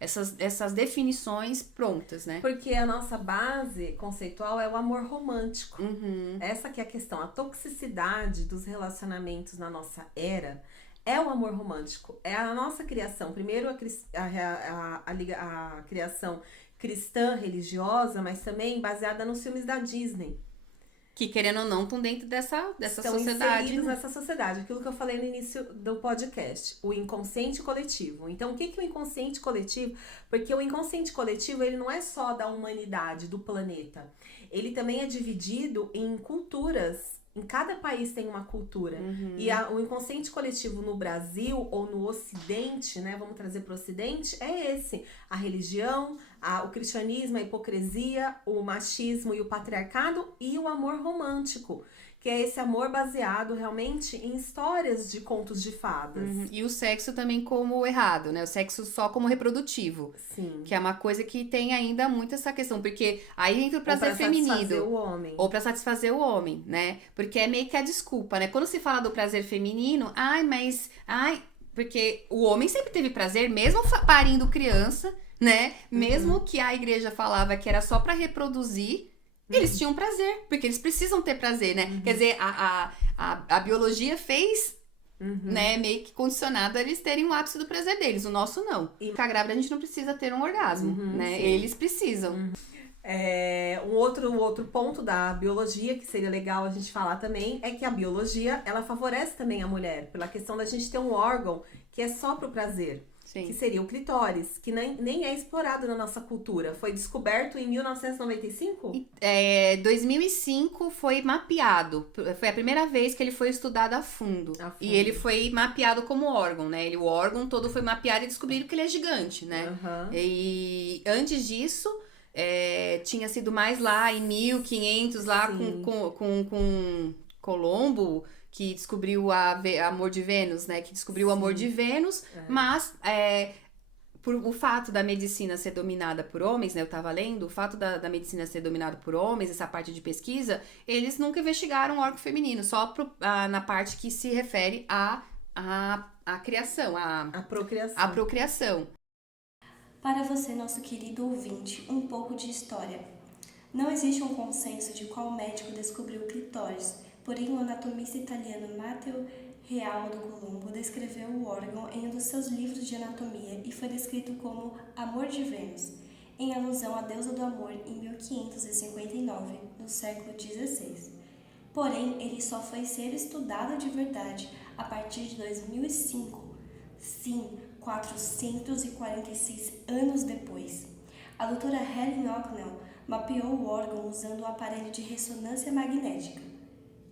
essas definições prontas, né? Porque a nossa base conceitual é o amor romântico. Essa que é a questão. A toxicidade dos relacionamentos na nossa era é o amor romântico. É a nossa criação. Primeiro a criação cristã, religiosa, mas também baseada nos filmes da Disney. Que, querendo ou não, estão dentro dessa Estão sociedade. Inseridos nessa sociedade. Aquilo que eu falei no início do podcast. O inconsciente coletivo. Então, o que é o inconsciente coletivo? Porque o inconsciente coletivo, ele não é só da humanidade, do planeta. Ele também é dividido em culturas. Em cada país tem uma cultura. E o inconsciente coletivo no Brasil ou no Ocidente, né? Vamos trazer para o Ocidente, é esse. A religião, o cristianismo, a hipocrisia, o machismo e o patriarcado e o amor romântico. Que é esse amor baseado realmente em histórias de contos de fadas. E o sexo também como errado, né? O sexo só como reprodutivo. Sim. Que é uma coisa que tem ainda muito essa questão. Porque aí entra o prazer feminino. Ou pra satisfazer o homem. Ou pra satisfazer o homem, né? Porque é meio que a desculpa, né? Quando se fala do prazer feminino, porque o homem sempre teve prazer, mesmo parindo criança, né? Mesmo que a igreja falava que era só pra reproduzir, eles tinham prazer, porque eles precisam ter prazer, né? Quer dizer, a biologia fez, né, meio que condicionado a eles terem o ápice do prazer deles. O nosso não. E ficar grávida a gente não precisa ter um orgasmo, né? Sim. Eles precisam. Um outro ponto da biologia que seria legal a gente falar também é que a biologia, ela favorece também a mulher, pela questão da gente ter um órgão que é só pro prazer. Sim. Que seria o clitóris, que nem é explorado na nossa cultura. Foi descoberto em 1995? 2005 foi mapeado. Foi a primeira vez que ele foi estudado a fundo. E ele foi mapeado como órgão, né? O órgão todo foi mapeado e descobriram que ele é gigante, né? E antes disso, tinha sido mais lá em 1500, lá com Colombo, que descobriu Amor de Vênus, né? Que descobriu o amor de Vênus, mas por o fato da medicina ser dominada por homens, né? Eu tava lendo, o fato da medicina ser dominada por homens, essa parte de pesquisa, eles nunca investigaram o órgão feminino, só na parte que se refere à criação, à procriação. Para você, nosso querido ouvinte, um pouco de história. Não existe um consenso de qual médico descobriu o clitóris, porém o anatomista italiano Matteo Realdo Colombo descreveu o órgão em um dos seus livros de anatomia e foi descrito como Amor de Vênus, em alusão à deusa do amor em 1559, no século XVI. Porém, ele só foi ser estudado de verdade a partir de 2005. Sim, 446 anos depois. A doutora Helen Ocknell mapeou o órgão usando o aparelho de ressonância magnética.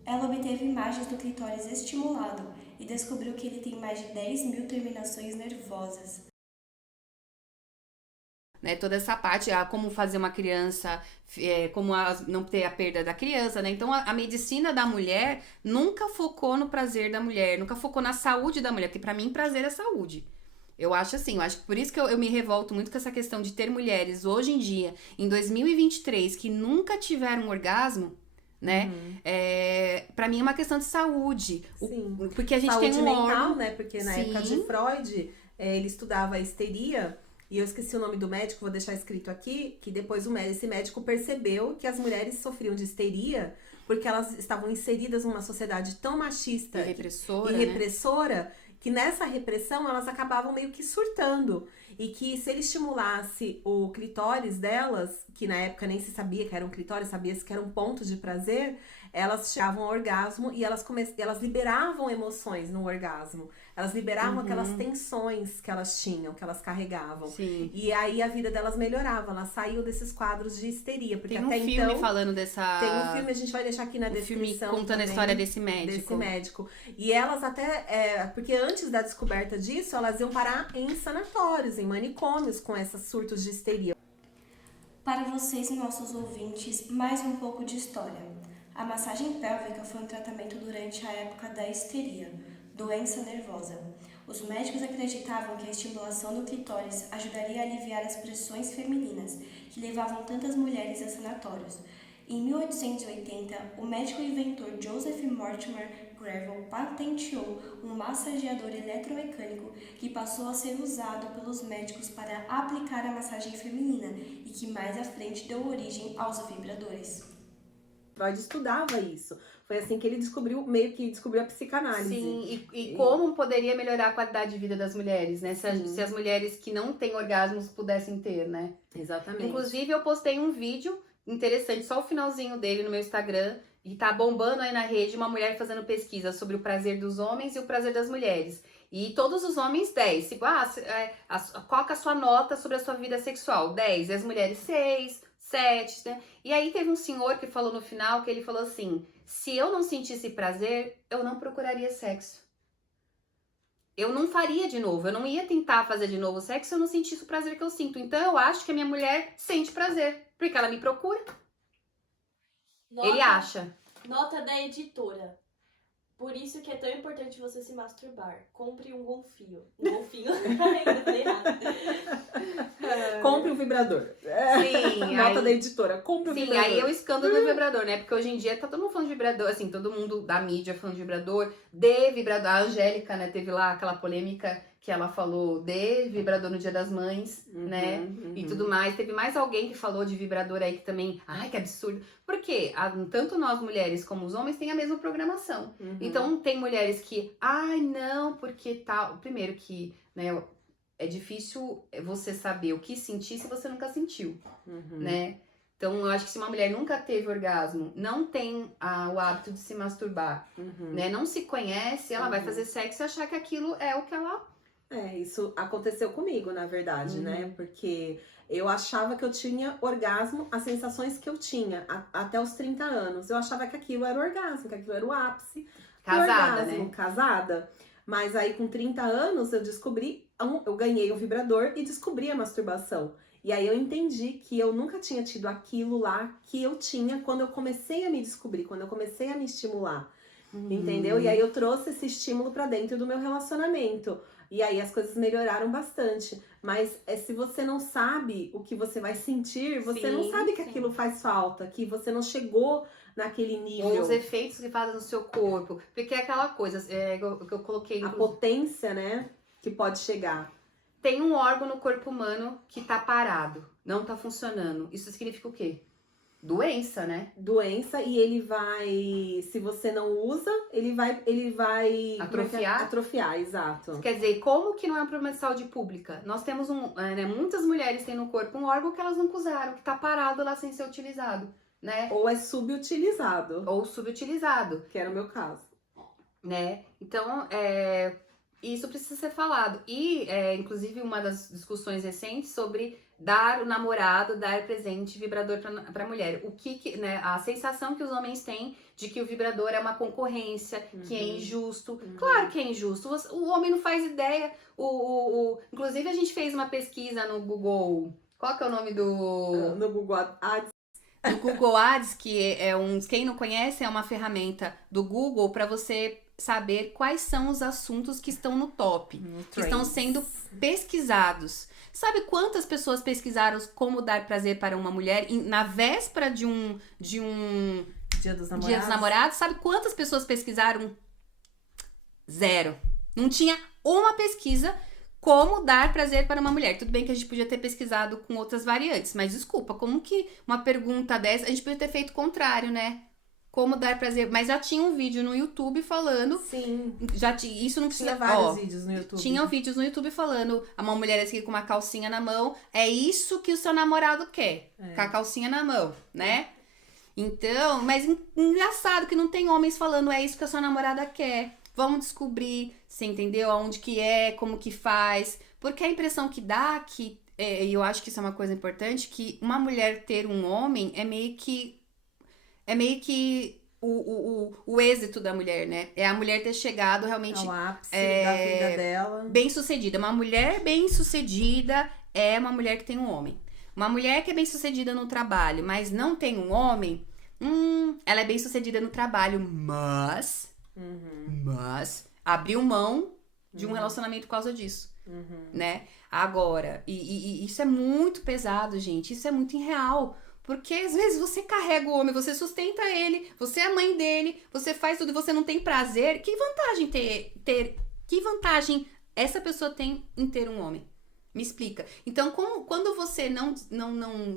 Ela obteve imagens do clitóris estimulado e descobriu que ele tem mais de 10.000 terminações nervosas. Né, toda essa parte, como fazer uma criança, como não ter a perda da criança, né? Então a medicina da mulher nunca focou no prazer da mulher, nunca focou na saúde da mulher, porque pra mim prazer é saúde. Eu acho assim, eu acho que por isso que eu me revolto muito com essa questão de ter mulheres hoje em dia, em 2023, que nunca tiveram um orgasmo, né? Pra mim é uma questão de saúde. Porque a gente saúde tem um mental, órgão, né? Porque na época de Freud, ele estudava a histeria, e eu esqueci o nome do médico, vou deixar escrito aqui, que depois esse médico percebeu que as mulheres sofriam de histeria porque elas estavam inseridas numa sociedade tão machista e repressora, que nessa repressão elas acabavam meio que surtando. e que se ele estimulasse o clitóris delas, que na época nem se sabia que era um clitóris, sabia-se que era um ponto de prazer, elas chegavam ao orgasmo e elas liberavam emoções no orgasmo. Elas liberavam aquelas tensões que elas tinham, que elas carregavam. Sim. E aí a vida delas melhorava, elas saíam desses quadros de histeria. Porque Tem um até filme então, falando dessa... tem um filme, a gente vai deixar aqui na filme descrição contando também, a história desse médico. E elas até, porque antes da descoberta disso, elas iam parar em sanatórios, em manicômios com esses surtos de histeria. Para vocês, nossos ouvintes, mais um pouco de história. A massagem pélvica foi um tratamento durante a época da histeria, doença nervosa. Os médicos acreditavam que a estimulação do clitóris ajudaria a aliviar as pressões femininas que levavam tantas mulheres a sanatórios. Em 1880, o médico e inventor Joseph Mortimer Gravel patenteou um massageador eletromecânico que passou a ser usado pelos médicos para aplicar a massagem feminina e que mais à frente deu origem aos vibradores. Freud estudava isso. Foi assim que ele meio que descobriu a psicanálise. Sim, e como poderia melhorar a qualidade de vida das mulheres, né? Se as mulheres que não têm orgasmos pudessem ter, né? Exatamente. Inclusive, eu postei um vídeo interessante, só o finalzinho dele no meu Instagram, e tá bombando aí na rede uma mulher fazendo pesquisa sobre o prazer dos homens e o prazer das mulheres. E todos os homens 10. Tipo, qual que é a sua nota sobre a sua vida sexual? 10. E as mulheres 6, 7, né? E aí teve um senhor que falou no final, que ele falou assim: se eu não sentisse prazer, eu não procuraria sexo. Eu não faria de novo, eu não ia tentar fazer de novo sexo se eu não sentisse o prazer que eu sinto. Então eu acho que a minha mulher sente prazer, porque ela me procura. Ele acha. Nota da editora. Por isso que é tão importante você se masturbar. Compre um golfinho. Um golfinho. Ainda falei errado. Compre um vibrador. Sim. Nota da editora. Compre um vibrador. Sim, aí é o escândalo do vibrador, né? Porque hoje em dia tá todo mundo falando de vibrador, assim, todo mundo da mídia falando de vibrador, de vibrador. A Angélica, né, teve lá aquela polêmica que ela falou de vibrador no Dia das Mães, né? E tudo mais. Teve mais alguém que falou de vibrador aí que também... Ai, que absurdo. Por quê? Tanto nós mulheres como os homens têm a mesma programação. Então, tem mulheres que... Ai, não, porque tal... Primeiro que, né... É difícil você saber o que sentir se você nunca sentiu, né? Então, eu acho que se uma mulher nunca teve orgasmo, não tem o hábito de se masturbar, né? Não se conhece, ela vai fazer sexo e achar que aquilo é o que ela... Isso aconteceu comigo, na verdade, né? Porque eu achava que eu tinha orgasmo, as sensações que eu tinha até os 30 anos. Eu achava que aquilo era orgasmo, que aquilo era o ápice. Casada, orgasmo, né? Casada. Mas aí, com 30 anos, eu ganhei o vibrador e descobri a masturbação. E aí eu entendi que eu nunca tinha tido aquilo lá que eu tinha quando eu comecei a me descobrir, quando eu comecei a me estimular. Entendeu? E aí eu trouxe esse estímulo pra dentro do meu relacionamento. E aí as coisas melhoraram bastante. Mas se você não sabe o que você vai sentir, você não sabe que aquilo faz falta, que você não chegou naquele nível. Ou os efeitos que fazem no seu corpo. Porque é aquela coisa que eu coloquei... A potência, né, que pode chegar. Tem um órgão no corpo humano que tá parado, não tá funcionando. Isso significa o quê? Doença, né? Doença, e ele vai, se você não usa, ele vai atrofiar? Atrofiar, exato. Quer dizer, como que não é um problema de saúde pública? Nós temos muitas mulheres têm no corpo um órgão que elas nunca usaram, que tá parado lá sem ser utilizado, né? Ou é subutilizado. Ou subutilizado. Que era o meu caso. Né? Então, isso precisa ser falado. E, inclusive, uma das discussões recentes sobre dar o namorado, dar presente vibrador para mulher. O que né, a sensação que os homens têm de que o vibrador é uma concorrência, que é injusto. Claro que é injusto. O homem não faz ideia. Inclusive, a gente fez uma pesquisa no Google. Qual que é o nome do... No Google Ads. Do Google Ads, que quem não conhece, é uma ferramenta do Google para você saber quais são os assuntos que estão no top, que estão sendo pesquisados. Sabe quantas pessoas pesquisaram como dar prazer para uma mulher na véspera de um Dia dos Namorados? Dia dos Namorados? Sabe quantas pessoas pesquisaram? 0. Não tinha uma pesquisa como dar prazer para uma mulher. Tudo bem que a gente podia ter pesquisado com outras variantes, mas desculpa, como que uma pergunta dessa... A gente podia ter feito o contrário, né? como dar prazer. Mas já tinha um vídeo no YouTube falando. Sim. Isso não precisa. Tinha vários vídeos no YouTube. Tinham vídeos no YouTube falando uma mulher assim com uma calcinha na mão. É isso que o seu namorado quer. Com a calcinha na mão, né? Então, mas engraçado que não tem homens falando é isso que a sua namorada quer. Vamos descobrir, você entendeu? Aonde que é, como que faz. Porque a impressão que dá, e eu acho que isso é uma coisa importante, que uma mulher ter um homem é meio que o êxito da mulher, né? É a mulher ter chegado realmente ao ápice da vida dela. Bem-sucedida. Uma mulher bem-sucedida é uma mulher que tem um homem. Uma mulher que é bem-sucedida no trabalho, mas não tem um homem, ela é bem-sucedida no trabalho, mas abriu mão de um relacionamento por causa disso, né? Agora, e isso é muito pesado, gente. Isso é muito irreal. Porque às vezes você carrega o homem, você sustenta ele, você é a mãe dele, você faz tudo e você não tem prazer. Que vantagem que vantagem essa pessoa tem em ter um homem? Me explica. Então, quando você não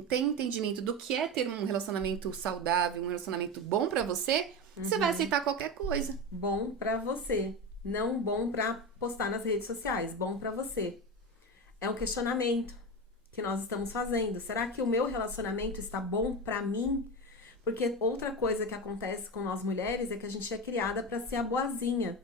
tem entendimento do que é ter um relacionamento saudável, um relacionamento bom pra você, você vai aceitar qualquer coisa. Bom pra você, não bom pra postar nas redes sociais, bom pra você. É um questionamento que nós estamos fazendo. Será que o meu relacionamento está bom pra mim? Porque outra coisa que acontece com nós mulheres é que a gente é criada pra ser a boazinha.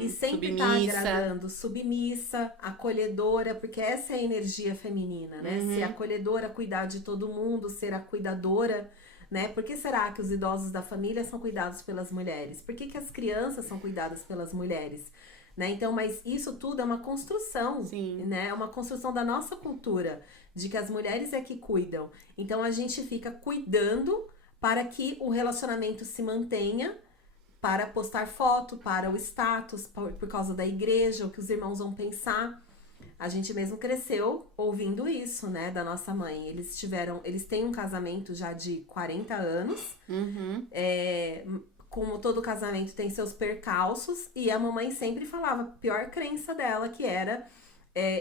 E sempre tá agradando, submissa, acolhedora, porque essa é a energia feminina, né? Ser acolhedora, cuidar de todo mundo, ser a cuidadora, né? Por que será que os idosos da família são cuidados pelas mulheres? Por que as crianças são cuidadas pelas mulheres? Né? Então, mas isso tudo é uma construção, né? É uma construção da nossa cultura, de que as mulheres é que cuidam. Então, a gente fica cuidando para que o relacionamento se mantenha, para postar foto, para o status, por causa da igreja, o que os irmãos vão pensar. A gente mesmo cresceu ouvindo isso, né, da nossa mãe. Eles têm um casamento já de 40 anos, como todo casamento tem seus percalços, e a mamãe sempre falava a pior crença dela, que era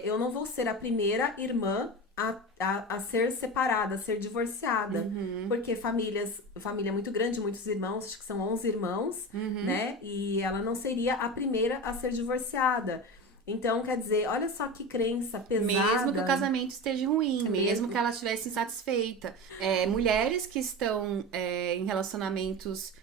eu não vou ser a primeira irmã a ser separada, a ser divorciada. Porque família muito grande, muitos irmãos, acho que são 11 irmãos, né? E ela não seria a primeira a ser divorciada. Então, quer dizer, olha só que crença pesada. Mesmo que o casamento esteja ruim, mesmo que ela estivesse insatisfeita. Mulheres que estão em relacionamentos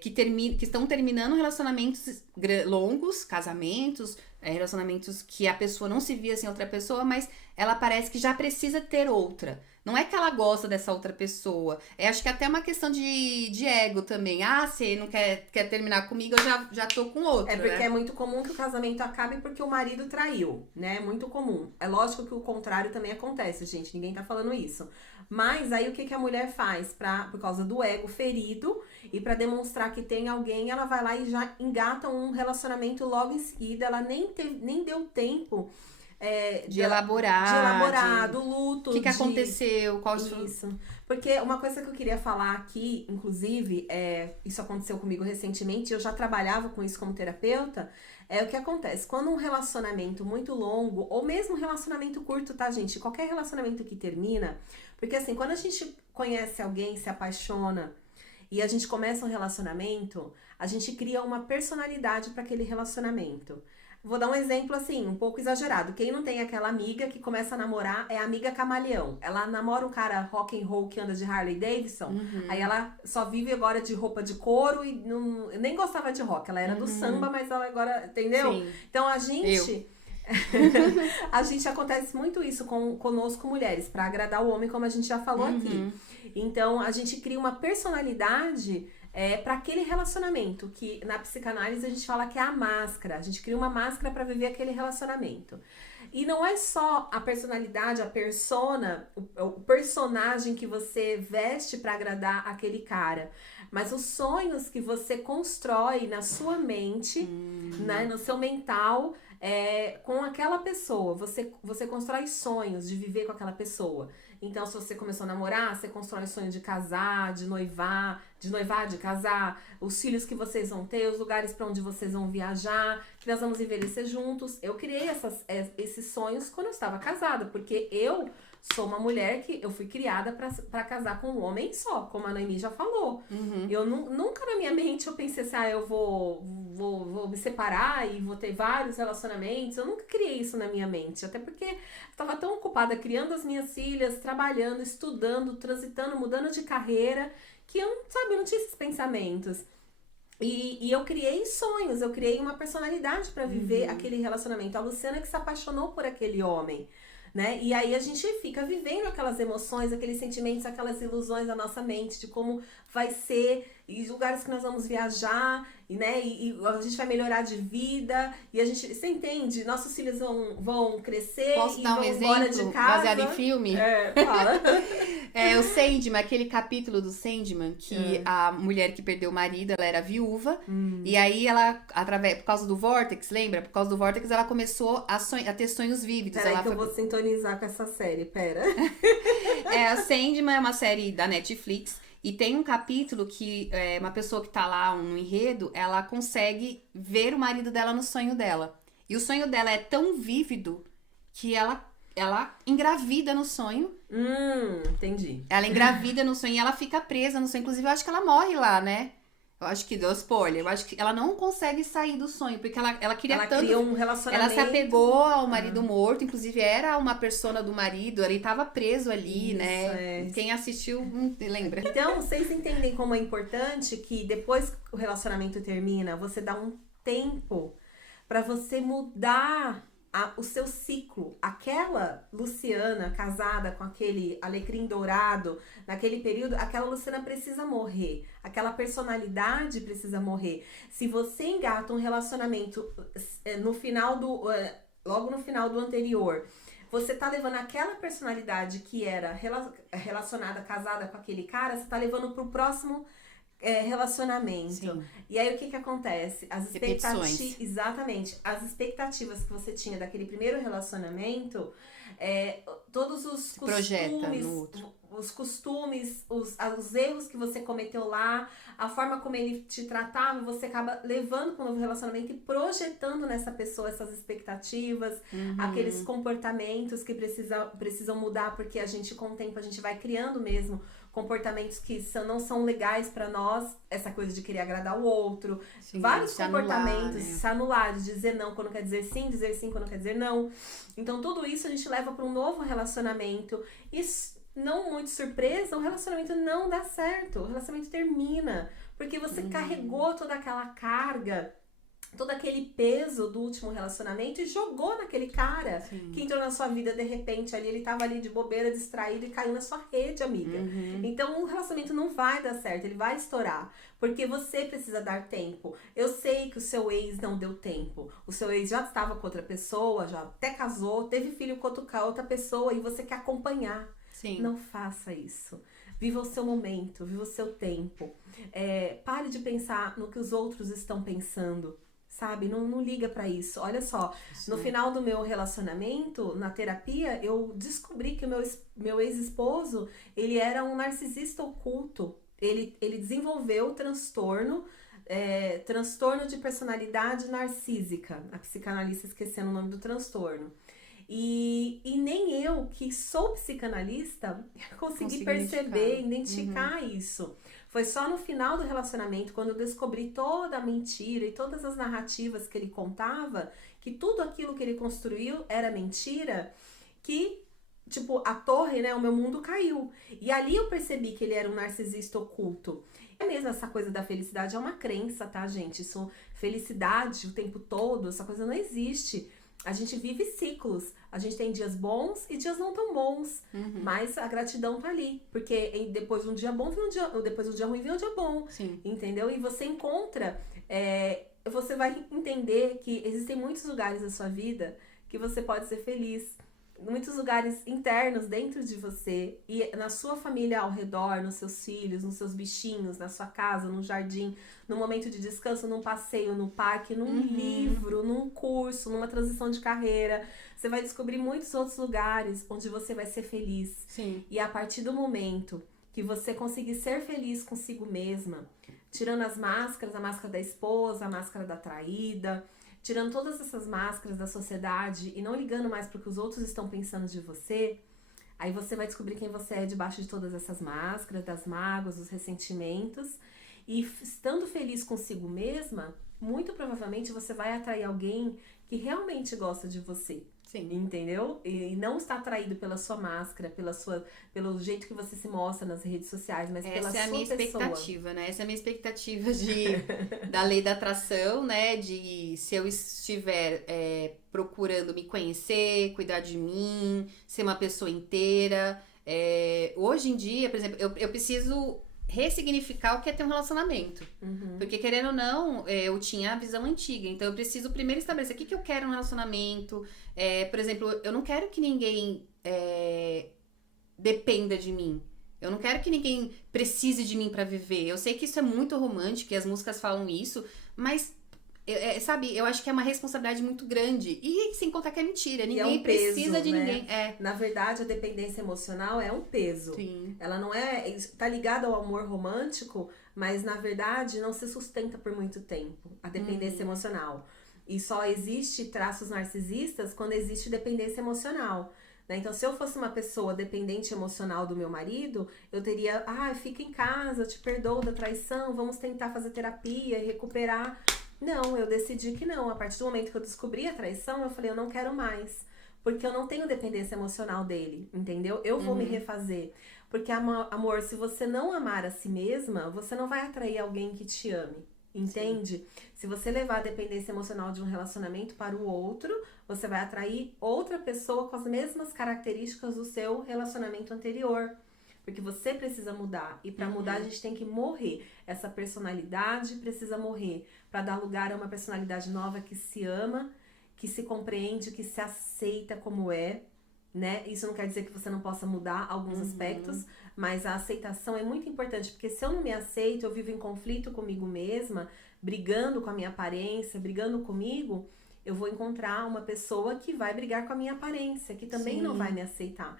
que estão terminando relacionamentos longos, casamentos, relacionamentos que a pessoa não se via sem outra pessoa, mas ela parece que já precisa ter outra. Não é que ela gosta dessa outra pessoa. Acho que até uma questão de ego também. Se não quer terminar comigo, eu já tô com outro. Porque né? É muito comum que o casamento acabe porque o marido traiu, né? É muito comum. É lógico que o contrário também acontece, gente. Ninguém tá falando isso. Mas aí o que a mulher faz? Por causa do ego ferido e pra demonstrar que tem alguém, ela vai lá e já engata um relacionamento logo em seguida. Ela nem deu tempo de elaborar, do luto. O que aconteceu? Isso. Porque uma coisa que eu queria falar aqui, inclusive, isso aconteceu comigo recentemente, eu já trabalhava com isso como terapeuta, o que acontece, quando um relacionamento muito longo, ou mesmo um relacionamento curto, tá, gente? Qualquer relacionamento que termina, porque assim, quando a gente conhece alguém, se apaixona, e a gente começa um relacionamento, a gente cria uma personalidade para aquele relacionamento. Vou dar um exemplo assim, um pouco exagerado. Quem não tem aquela amiga que começa a namorar é a amiga camaleão. Ela namora um cara rock and roll que anda de Harley Davidson. Aí ela só vive agora de roupa de couro e nem gostava de rock. Ela era do samba, mas ela agora, entendeu? Sim. Então a gente... a gente acontece muito isso conosco mulheres, pra agradar o homem, como a gente já falou aqui. Então a gente cria uma personalidade para aquele relacionamento, que na psicanálise a gente fala que é a máscara. A gente cria uma máscara para viver aquele relacionamento. E não é só a personalidade, a persona, o personagem que você veste para agradar aquele cara, mas os sonhos que você constrói na sua mente, né, no seu mental, com aquela pessoa. Você constrói sonhos de viver com aquela pessoa. Então, se você começou a namorar, você constrói o sonho de casar, de noivar, de casar, os filhos que vocês vão ter, os lugares para onde vocês vão viajar, que nós vamos envelhecer juntos. Eu criei esses sonhos quando eu estava casada, porque eu sou uma mulher que eu fui criada pra casar com um homem só, como a Noemi já falou. Eu nunca na minha mente eu pensei assim, eu vou me separar e vou ter vários relacionamentos. Eu nunca criei isso na minha mente, até porque eu tava tão ocupada criando as minhas filhas, trabalhando, estudando, transitando, mudando de carreira, que eu não tinha esses pensamentos. E eu criei sonhos, eu criei uma personalidade pra viver aquele relacionamento. A Luciana que se apaixonou por aquele homem, né? E aí a gente fica vivendo aquelas emoções, aqueles sentimentos, aquelas ilusões na nossa mente de como vai ser, e lugares que nós vamos viajar, né? E a gente vai melhorar de vida, e a gente, você entende? Nossos filhos vão crescer. Posso e dar um vão embora de exemplo casa. baseado em filme? Fala. O Sandman, aquele capítulo do Sandman, que a mulher que perdeu o marido, ela era viúva, e aí ela, por causa do Vortex, lembra? Por causa do Vortex, ela começou a ter sonhos vívidos. Peraí que eu vou sintonizar com essa série, pera. A Sandman é uma série da Netflix, e tem um capítulo que uma pessoa que tá lá no enredo, ela consegue ver o marido dela no sonho dela. E o sonho dela é tão vívido que ela engravida no sonho. Entendi. Ela engravida no sonho e ela fica presa no sonho. Inclusive, eu acho que ela morre lá, né? Eu acho que deu spoiler. Eu acho que ela não consegue sair do sonho, porque ela queria tanto... Criou um relacionamento. Ela se apegou ao marido morto, inclusive era uma persona do marido, ele estava preso ali, né? Quem assistiu lembra. Então, vocês entendem como é importante que depois que o relacionamento termina, você dá um tempo pra você mudar o seu ciclo. Aquela Luciana casada com aquele alecrim dourado, naquele período, aquela Luciana precisa morrer. Aquela personalidade precisa morrer. Se você engata um relacionamento logo no final do anterior, você tá levando aquela personalidade que era relacionada, casada com aquele cara, você tá levando pro próximo relacionamento. Sim. E aí o que acontece? Repetições. Exatamente. As expectativas que você tinha daquele primeiro relacionamento, todos os costumes, os erros que você cometeu lá, a forma como ele te tratava, você acaba levando para um novo relacionamento e projetando nessa pessoa essas expectativas, aqueles comportamentos que precisam mudar, porque a gente, com o tempo, a gente vai criando mesmo comportamentos que não são legais pra nós, essa coisa de querer agradar o outro. Sim, vários se comportamentos, anular, né? se anular, de dizer não quando quer dizer sim quando quer dizer não. Então tudo isso a gente leva pra um novo relacionamento e, não muito surpresa, o relacionamento não dá certo, o relacionamento termina, porque você carregou toda aquela carga, todo aquele peso do último relacionamento e jogou naquele cara que entrou na sua vida de repente ali, ele tava ali de bobeira, distraído e caiu na sua rede, amiga. Então o relacionamento não vai dar certo, ele vai estourar, porque você precisa dar tempo. Eu sei que o seu ex não deu tempo, o seu ex já estava com outra pessoa, já até casou, teve filho com outra pessoa e você quer acompanhar. Sim. Não faça isso. Viva o seu momento, viva o seu tempo. Pare de pensar no que os outros estão pensando. Sabe? Não liga pra isso. Olha só, no final do meu relacionamento, na terapia, eu descobri que o meu ex-esposo, ele era um narcisista oculto. Ele desenvolveu transtorno de personalidade narcísica. A psicanalista esquecendo o nome do transtorno. E nem eu, que sou psicanalista, consegui perceber, identificar isso. Foi só no final do relacionamento, quando eu descobri toda a mentira e todas as narrativas que ele contava, que tudo aquilo que ele construiu era mentira, que, tipo, a torre, né, o meu mundo caiu. E ali eu percebi que ele era um narcisista oculto. É mesmo, essa coisa da felicidade é uma crença, tá, gente? Isso, felicidade o tempo todo, essa coisa não existe. A gente vive ciclos. A gente tem dias bons e dias não tão bons. Mas a gratidão tá ali. Porque depois de um dia bom, depois de um dia ruim, vem um dia bom. Sim. Entendeu? E você encontra... você vai entender que existem muitos lugares da sua vida que você pode ser feliz. Muitos lugares internos dentro de você e na sua família ao redor, nos seus filhos, nos seus bichinhos, na sua casa, no jardim, no momento de descanso, num passeio, no parque, num livro, num curso, numa transição de carreira. Você vai descobrir muitos outros lugares onde você vai ser feliz. Sim. E a partir do momento que você conseguir ser feliz consigo mesma, tirando as máscaras, a máscara da esposa, a máscara da traída, tirando todas essas máscaras da sociedade e não ligando mais para o que os outros estão pensando de você, Aí você vai descobrir quem você é debaixo de todas essas máscaras, das mágoas, dos ressentimentos. E estando feliz consigo mesma, muito provavelmente você vai atrair alguém que realmente gosta de você. Sim. Entendeu? E não está atraído pela sua máscara, pelo jeito que você se mostra nas redes sociais, mas pela sua pessoa. Essa é a minha expectativa, né? Essa é a minha expectativa da lei da atração, né? De se eu estiver procurando me conhecer, cuidar de mim, ser uma pessoa inteira. Hoje em dia, por exemplo, eu preciso ressignificar o que é ter um relacionamento. Porque, querendo ou não, eu tinha a visão antiga. Então, eu preciso primeiro estabelecer o que eu quero no relacionamento. Por exemplo, eu não quero que ninguém dependa de mim. Eu não quero que ninguém precise de mim pra viver. Eu sei que isso é muito romântico e as músicas falam isso, mas, sabe, eu acho que é uma responsabilidade muito grande. E sem contar que é mentira. Ninguém precisa de ninguém. Na verdade, a dependência emocional é um peso. Sim. Ela não tá ligada ao amor romântico, mas na verdade não se sustenta por muito tempo. A dependência emocional. E só existe traços narcisistas quando existe dependência emocional. Né? Então, se eu fosse uma pessoa dependente emocional do meu marido, eu teria, fica em casa, eu te perdoo da traição, vamos tentar fazer terapia e recuperar. Não, eu decidi que não. A partir do momento que eu descobri a traição, eu falei, eu não quero mais. Porque eu não tenho dependência emocional dele, entendeu? Eu vou me refazer. Porque, amor, se você não amar a si mesma, você não vai atrair alguém que te ame. Entende? Sim. Se você levar a dependência emocional de um relacionamento para o outro, você vai atrair outra pessoa com as mesmas características do seu relacionamento anterior. Porque você precisa mudar. E para mudar, a gente tem que morrer. Essa personalidade precisa morrer para dar lugar a uma personalidade nova que se ama, que se compreende, que se aceita como é, né? Isso não quer dizer que você não possa mudar alguns aspectos, mas a aceitação é muito importante, porque se eu não me aceito, eu vivo em conflito comigo mesma, brigando com a minha aparência, brigando comigo, eu vou encontrar uma pessoa que vai brigar com a minha aparência, que também não vai me aceitar.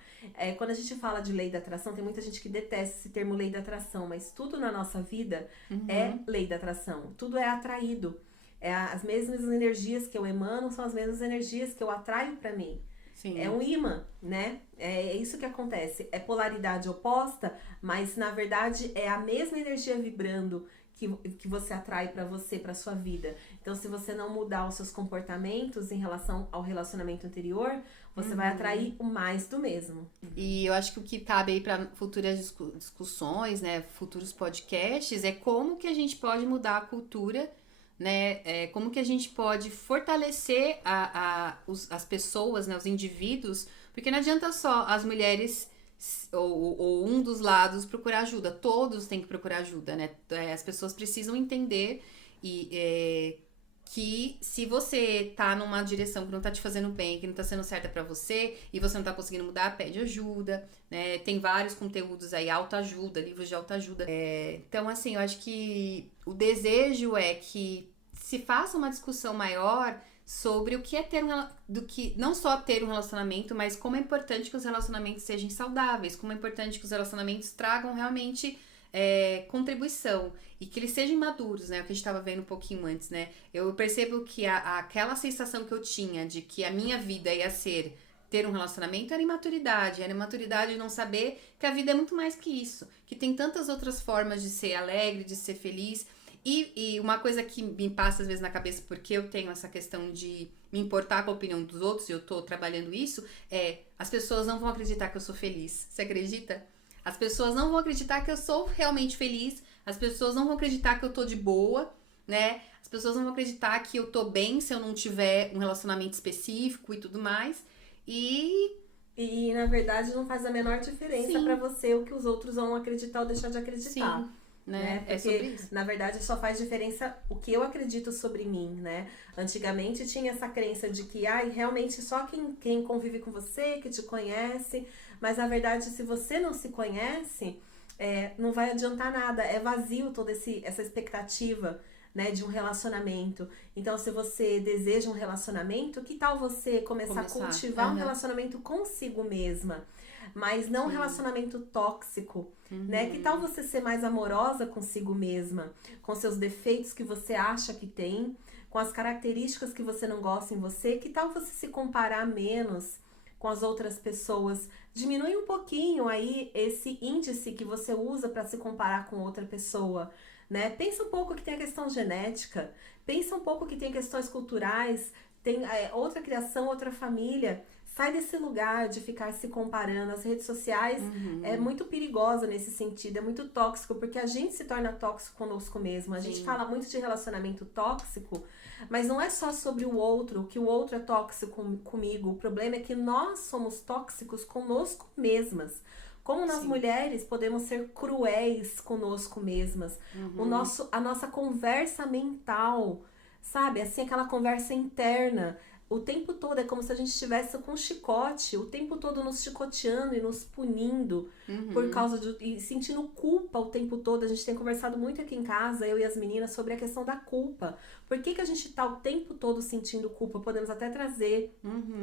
Quando a gente fala de lei da atração, tem muita gente que detesta esse termo lei da atração, mas tudo na nossa vida é lei da atração, tudo é atraído. As mesmas energias que eu emano são as mesmas energias que eu atraio pra mim. Sim. É um imã, né? É isso que acontece. É polaridade oposta, mas na verdade é a mesma energia vibrando que você atrai pra você, pra sua vida. Então, se você não mudar os seus comportamentos em relação ao relacionamento anterior, você vai atrair o mais do mesmo. E eu acho que o que cabe aí para futuras discussões, né, futuros podcasts, é como que a gente pode mudar a cultura, né, como que a gente pode fortalecer as pessoas, né, os indivíduos, porque não adianta só as mulheres ou um dos lados procurar ajuda, todos têm que procurar ajuda, né, as pessoas precisam entender que se você tá numa direção que não tá te fazendo bem, que não tá sendo certa pra você, e você não tá conseguindo mudar, pede ajuda, né? Tem vários conteúdos aí, autoajuda, livros de autoajuda. Então, assim, eu acho que o desejo é que se faça uma discussão maior sobre o que é não só ter um relacionamento, mas como é importante que os relacionamentos sejam saudáveis, como é importante que os relacionamentos tragam realmente contribuição e que eles sejam maduros, né? O que a gente estava vendo um pouquinho antes, né? Eu percebo que aquela sensação que eu tinha de que a minha vida ia ser ter um relacionamento era imaturidade de não saber que a vida é muito mais que isso, que tem tantas outras formas de ser alegre, de ser feliz. E uma coisa que me passa às vezes na cabeça, porque eu tenho essa questão de me importar com a opinião dos outros e eu tô trabalhando isso, as pessoas não vão acreditar que eu sou feliz. Você acredita? As pessoas não vão acreditar que eu sou realmente feliz, as pessoas não vão acreditar que eu tô de boa, né? As pessoas não vão acreditar que eu tô bem se eu não tiver um relacionamento específico e tudo mais. E na verdade não faz a menor diferença pra você o que os outros vão acreditar ou deixar de acreditar. Sim. Né? Porque, sobre isso. Na verdade, só faz diferença o que eu acredito sobre mim, né? Antigamente tinha essa crença de que, realmente só quem convive com você, que te conhece. Mas, na verdade, se você não se conhece, não vai adiantar nada. É vazio toda essa expectativa, né, de um relacionamento. Então, se você deseja um relacionamento, que tal você começar a cultivar um relacionamento consigo mesma? Mas não um relacionamento tóxico, né? Que tal você ser mais amorosa consigo mesma, com seus defeitos que você acha que tem, com as características que você não gosta em você? Que tal você se comparar menos, com as outras pessoas. Diminui um pouquinho aí esse índice que você usa para se comparar com outra pessoa, né? Pensa um pouco que tem a questão genética, pensa um pouco que tem questões culturais, tem outra criação, outra família. Sai desse lugar de ficar se comparando. As redes sociais é muito perigosa nesse sentido, é muito tóxico, porque a gente se torna tóxico conosco mesmo. A gente fala muito de relacionamento tóxico, mas não é só sobre o outro, que o outro é tóxico comigo. O problema é que nós somos tóxicos conosco mesmas. Como nós mulheres podemos ser cruéis conosco mesmas. A nossa conversa mental, sabe? Assim, aquela conversa interna. O tempo todo é como se a gente estivesse com um chicote, o tempo todo nos chicoteando e nos punindo por causa e sentindo culpa o tempo todo. A gente tem conversado muito aqui em casa, eu e as meninas, sobre a questão da culpa. Por que a gente tá o tempo todo sentindo culpa? Podemos até trazer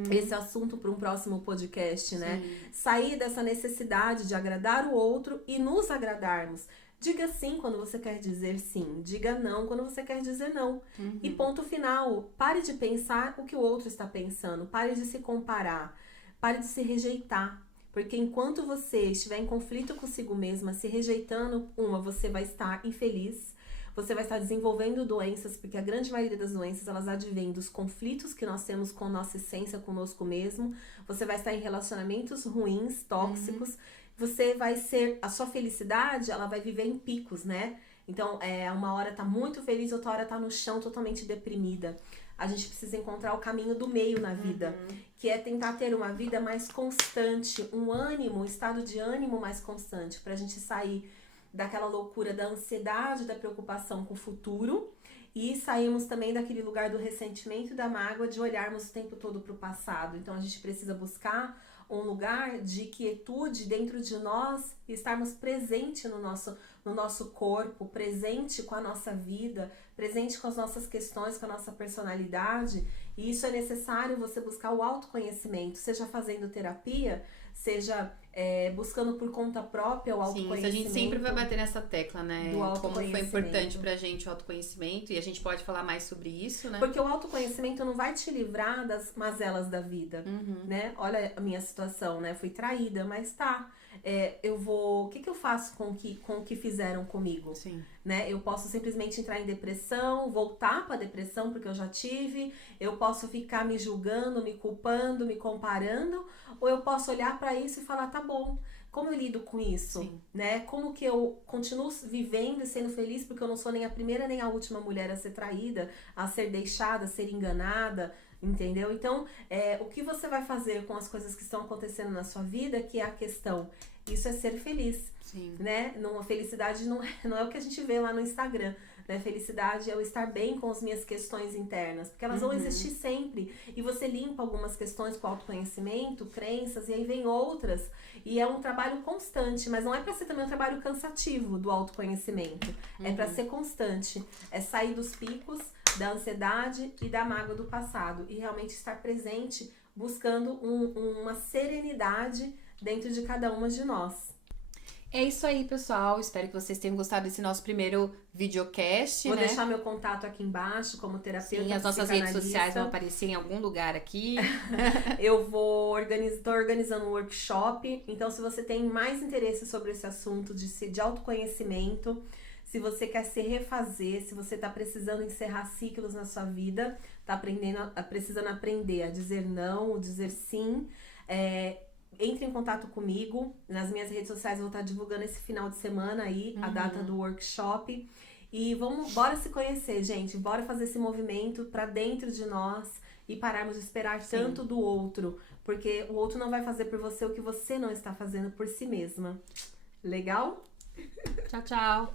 esse assunto para um próximo podcast, né? Sair dessa necessidade de agradar o outro e nos agradarmos. Diga sim quando você quer dizer sim. Diga não quando você quer dizer não. E ponto final. Pare de pensar o que o outro está pensando. Pare de se comparar. Pare de se rejeitar. Porque enquanto você estiver em conflito consigo mesma, se rejeitando, você vai estar infeliz. Você vai estar desenvolvendo doenças, porque a grande maioria das doenças, elas advêm dos conflitos que nós temos com nossa essência, conosco mesmo. Você vai estar em relacionamentos ruins, tóxicos. Você vai ser, a sua felicidade, ela vai viver em picos, né? Então, uma hora tá muito feliz, outra hora tá no chão, totalmente deprimida. A gente precisa encontrar o caminho do meio na vida, que é tentar ter uma vida mais constante, um estado de ânimo mais constante, pra gente sair daquela loucura da ansiedade, da preocupação com o futuro, e saímos também daquele lugar do ressentimento e da mágoa, de olharmos o tempo todo pro passado. Então, a gente precisa buscar um lugar de quietude dentro de nós e estarmos presentes no nosso corpo, presente com a nossa vida, presente com as nossas questões, com a nossa personalidade. E isso é necessário você buscar o autoconhecimento, seja fazendo terapia, seja buscando por conta própria o autoconhecimento. Sim, a gente sempre vai bater nessa tecla, né? Do como foi importante pra gente o autoconhecimento, e a gente pode falar mais sobre isso, né? Porque o autoconhecimento não vai te livrar das mazelas da vida, né? Olha a minha situação, né? Fui traída, mas tá. O que eu faço com o que fizeram comigo? Sim. Né? Eu posso simplesmente entrar em depressão, voltar pra depressão porque eu já tive, eu posso ficar me julgando, me culpando, me comparando, ou eu posso olhar pra isso e falar, tá bom, como eu lido com isso? Né? Como que eu continuo vivendo e sendo feliz, porque eu não sou nem a primeira nem a última mulher a ser traída, a ser deixada, a ser enganada, entendeu? Então, o que você vai fazer com as coisas que estão acontecendo na sua vida, que é a questão. Isso é ser feliz, né? A felicidade não é o que a gente vê lá no Instagram, né? Felicidade é eu estar bem com as minhas questões internas, porque elas vão existir sempre. E você limpa algumas questões com autoconhecimento, crenças, e aí vem outras. E é um trabalho constante, mas não é pra ser também um trabalho cansativo do autoconhecimento. É pra ser constante. É sair dos picos da ansiedade e da mágoa do passado. E realmente estar presente, buscando uma serenidade dentro de cada uma de nós. É isso aí, pessoal. Espero que vocês tenham gostado desse nosso primeiro videocast, Vou né? deixar meu contato aqui embaixo, como terapeuta. Sim, as nossas redes sociais vão aparecer em algum lugar aqui. Eu tô organizando um workshop. Então, se você tem mais interesse sobre esse assunto de autoconhecimento, se você quer se refazer, se você tá precisando encerrar ciclos na sua vida, tá precisando aprender a dizer não, dizer sim, entre em contato comigo. Nas minhas redes sociais eu vou estar divulgando esse final de semana aí, a data do workshop. E bora se conhecer, gente. Bora fazer esse movimento pra dentro de nós e pararmos de esperar tanto do outro. Porque o outro não vai fazer por você o que você não está fazendo por si mesma. Legal? Tchau, tchau.